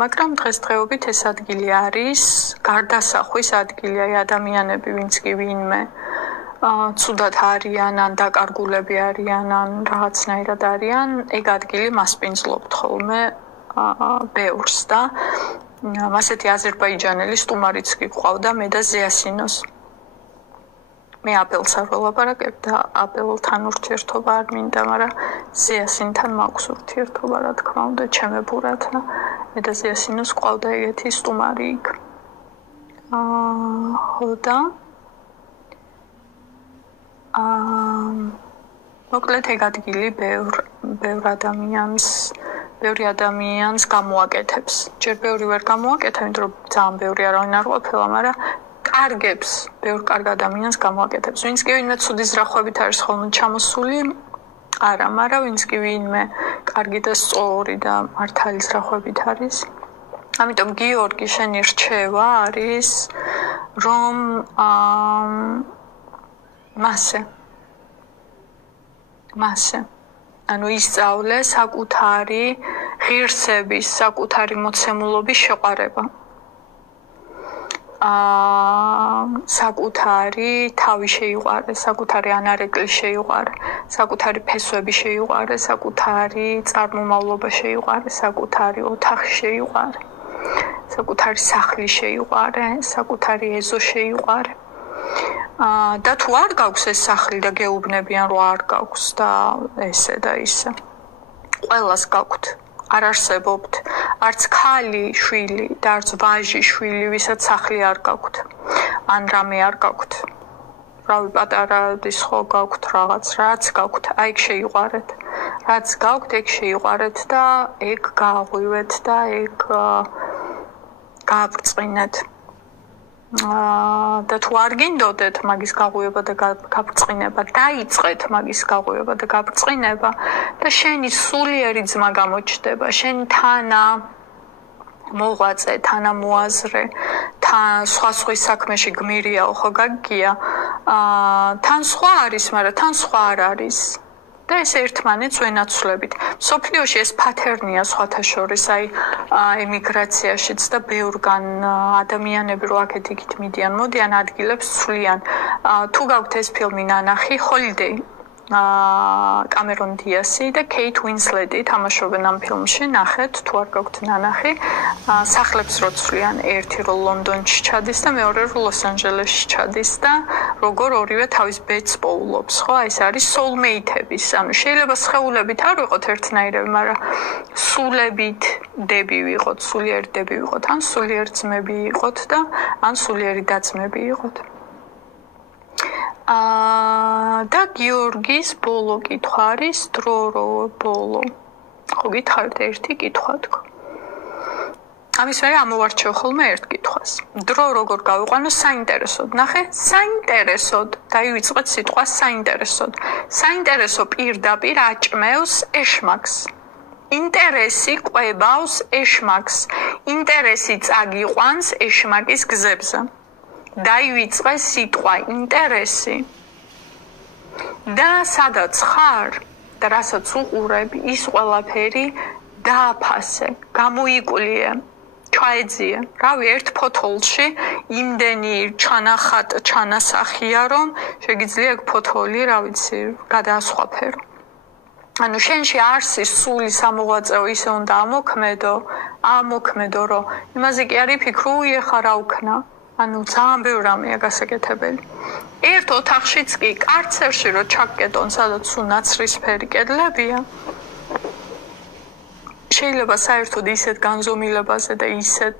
მაგრამ დღესდღეობით ეს ადგილი არის გარდასახვის ადგილი, აი ადამიანები, ვინც კი ვინმე ცუდად არიან, ან დაკარგულები არიან, ან რაღაცნაირად არიან, ეგ ადგილი მასპინძლობთ ხოლმე ბევრს და ასეთი აზერბაიჯანელი სტუმარიც კი გვყავდა, მე და ზიასინოს. მე აბელს არ ველაპარაკებ და აბელთან ურთიერთობა არ მინდა, მაგრამ ზიასინთან მაქვს ურთიერთობა, რა თქმა უნდა, ჩემებურად და მე და ზიასინოს გვყავდა ეგეთი სტუმარი იქ. და მოკლედ ეგ ადგილი ბევრი ადამიანს გამოაკეთებს. ჯერ ბევრი ვერ გამოაკეთა, იმიტომ რომ ძალიან ბევრი არავინ არ ყოფილა, მაგრამ კარგებს, ბევრ კარგ ადამიანს გამოაკეთებს. ვინც კი ვინმე ცუდი ზრახვებით არის ხოლმე ჩამოსული, არა, მაგრამ ვინც კი ვინმე კარგი და სწორი და მართალი ზრახვებით არის, ამიტომ გიორგი შენი რჩევა არის რომ მასე ანუ ისწავლე საკუთარი ღირსების, საკუთარი მოცემულობის შეყვარება. საკუთარი თავი შეიყვარე, საკუთარი ანარეკლი შეიყვარე, საკუთარი ფესვები შეიყვარე, საკუთარი წარმომავლობა შეიყვარე, საკუთარი ოთახი შეიყვარე, საკუთარი სახლი შეიყვარე, საკუთარი ეზო შეიყვარე. და თუ არ გაქვს ეს სახლი და გეუბნებიან რომ არ გაქვს და ესე და ისე. ყველას გაქვთ. არ არსებობთ არც ქალი შვილი და არც ვაჟი შვილი, ვისაც სახლი არ გაქვთ. ან რამე არ გაქვთ. რავი პატარა ის ხო გაქვთ რაღაც, რაც გაქვთ, აი ეგ შეიყვარეთ. რაც გაქვთ, ეგ შეიყვარეთ და ეგ გააღვივეთ და ეგ გააბრწყინეთ. და თუ არ გინდოდეთ მაგის გაღვივება და გაბრწყინება, დაიწყეთ მაგის გაღვივება და გაბრწყინება და შენი სულიერი ძმა გამოჩნდება, შენი თანა მოღვაწე, თანა მოაზრე, სხვა საქმეში გმირიაო ხო გაგია, თან სხვა არის, მაგრამ თან სხვა არ არის. და ეს ერთმანეთს ვენაცვლებით. სოფლიოში ეს პათერნია სხვათა შორის, აი ემიგრაციაშიც და ბევრგან ადამიანები რო აქეთ იქით მიდიან, მოდიან ადგილებს ცვლიან. თუ გაქვთ ეს ფილმი ნანახი, ჰოლიდეი, კამერონ დიასი და კეით უინსლეტი თამაშობენ ამ ფილმში, ნახეთ, თუ არ გაქვთ ნანახი. სახლებს რო ცვლიან, ერთი რო ლონდონში ჩადის და მეორე რო ლოს-ანჯელესში ჩადის და როგორ ორივე თავის ბედს პოულობს, ხო? ეს არის soulmate-ების. ანუ შეიძლება სხეულებით არ ვიყოთ ერთნაირები, მაგრამ სულებით დები ვიყოთ, სულიერი დები ვიყოთ, ან სულიერი ძმები ვიყოთ და ან სულიერი და-ძმები ვიყოთ. და გიორგის ბოლო კითხვა არის დრო რო ბოლო. ხო გითხარით ერთი კითხვა თქო. ამის მერე ამოვარჩევ ხოლმე ერთ კითხვას. დრო როგორ გავიყვანო საინტერესოდ. ნახე, საინტერესოდ დაივიწყეთ სიტყვა საინტერესოდ. საინტერესო პირდაპირ აჭმევს ეშმაკს. ინტერესი ყვებავს ეშმაკს. ინტერესი წაგიყვანს ეშმაკის გზებზე. დაივიწყე სიტყვა ინტერესი. და სადაც ხარ და რასაც უყურებ, ის ყველაფერი დააფასე, გამოიკლიე. ჩაეძიე. რავი, ერთ ფოთოლში იმდენი ჩანასახია, რომ შეგიძლია ეგ ფოთოლი, რა ვიცი, გადაასხვაფერო. ანუ შენში არსის სული სამოღვაწეო ისე უნდა ამოქმედო, რომ იმაზე კი არ იფიქრო, ეხა რა ვქნა. ანუ ძალიან ბევრ რამეა გასაკეთებელი. ერთ ოთახშიც კი კარცერში რო ჩაგკეტონ, სადაც სულ ნაცრისფერი კედლებია. შეიძლება საერთოდ ისეთ განზომილებაზე და ისეთ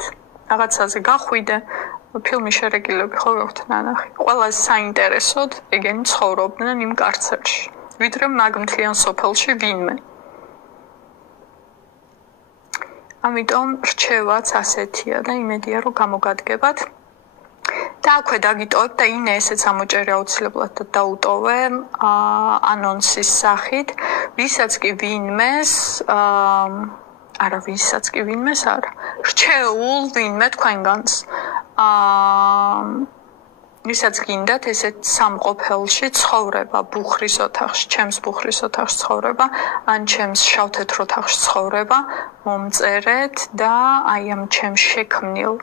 რაღაცაზე გახვიდე, ფილმი შერეგილები ხო გაქვთ ნანახი. ყველაზე საინტერესოდ ეგენი ცხოვრობდნენ იმ კარცერში, ვიდრე მაგ მთლიან სოფელში ვინმე. ამიტომ რჩევაც ასეთია და იმედია რომ გამოგადგებათ. და აქვე დაგიტოვებ და ინე ესეც ამოჭერე აუცილებლად დაუტოვე ანონსის სახით, ვისაც კი ვინმეს რჩეულ ვინმე თქვენგანს ვისაც გინდათ ესეთ სამყოფელში ცხოვრება, ბუხრის ოთახში, ჩემს ბუხრის ოთახში ცხოვრება, ან ჩემს შავ-თეთრ ოთახში ცხოვრება, მომწერეთ და აი ამ ჩემს შექმნილ,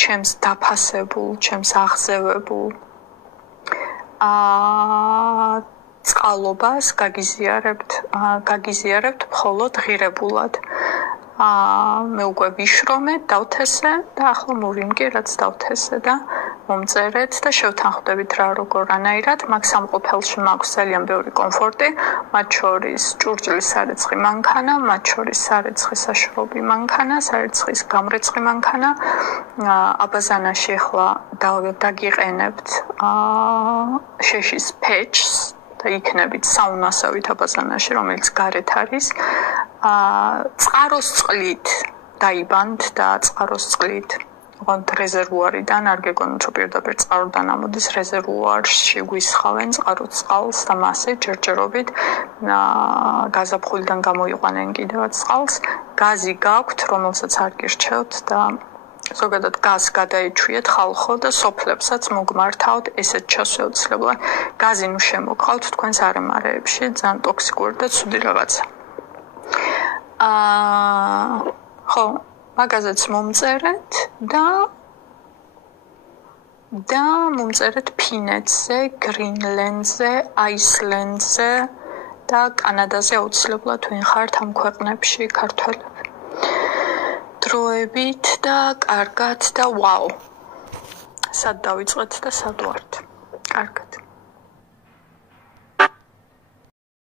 ჩემს დაფასებულ, ჩემს აღზევებულ წყალობას გაგიზიარებთ მხოლოდ ღირებულად. მე უკვე ვიშრომე, დავთესე და ახლა მოვიმკი, რაც დავთესე და მომწერეთ და შევთანხმდებით რა როგორანაირად. მაგ სამყოფელში მაქვს ძალიან ბევრი კომფორტი, მათ შორის ჭურჭლის სარეცხი მანქანა, მათ შორის სარეცხი საშრობი მანქანა, სარეცხის გამრეცხი მანქანა. აბაზანაში ახლა დაგიყენებთ შეშის patch და იქნებით საუნასავით აბაზანაში, რომელიც გარეთ არის. წყაროს წყლით დაიბანთ და წყაროს წყლით ოღონდ რეზერვუარიდან არ გეგონოთ რომ პირდაპირ წყაროდან ამოდის რეზერვუარში გვისხავენ წყაროს წყალს და მასე ჯერჯერობით გაზაფხულიდან გამოიყვანენ კიდევაც წყალს გაზი გაქვთ რომელსაც არ გირჩევთ და ზოგადად გაზს გადაეჩვიეთ ხალხო და სოფლებსაც მოგმართავთ ესეთ შესაძლებლად გაზი ნუ შემოგყავთ თქვენს არემარეებში ძალიან ტოქსიკური და ცუდი რაღაცა ხო მაგაზეც მომწერეთ და მომწერეთ ფინეთზე, გრინლენდზე, აისლენდზე და კანადაზე აუცილებლად ვინ ხართ ამ ქვეყნებში ქართველები. დროებით და კარგად და ვაუ. სად დავიწყეთ და სად ვართ? კარგად.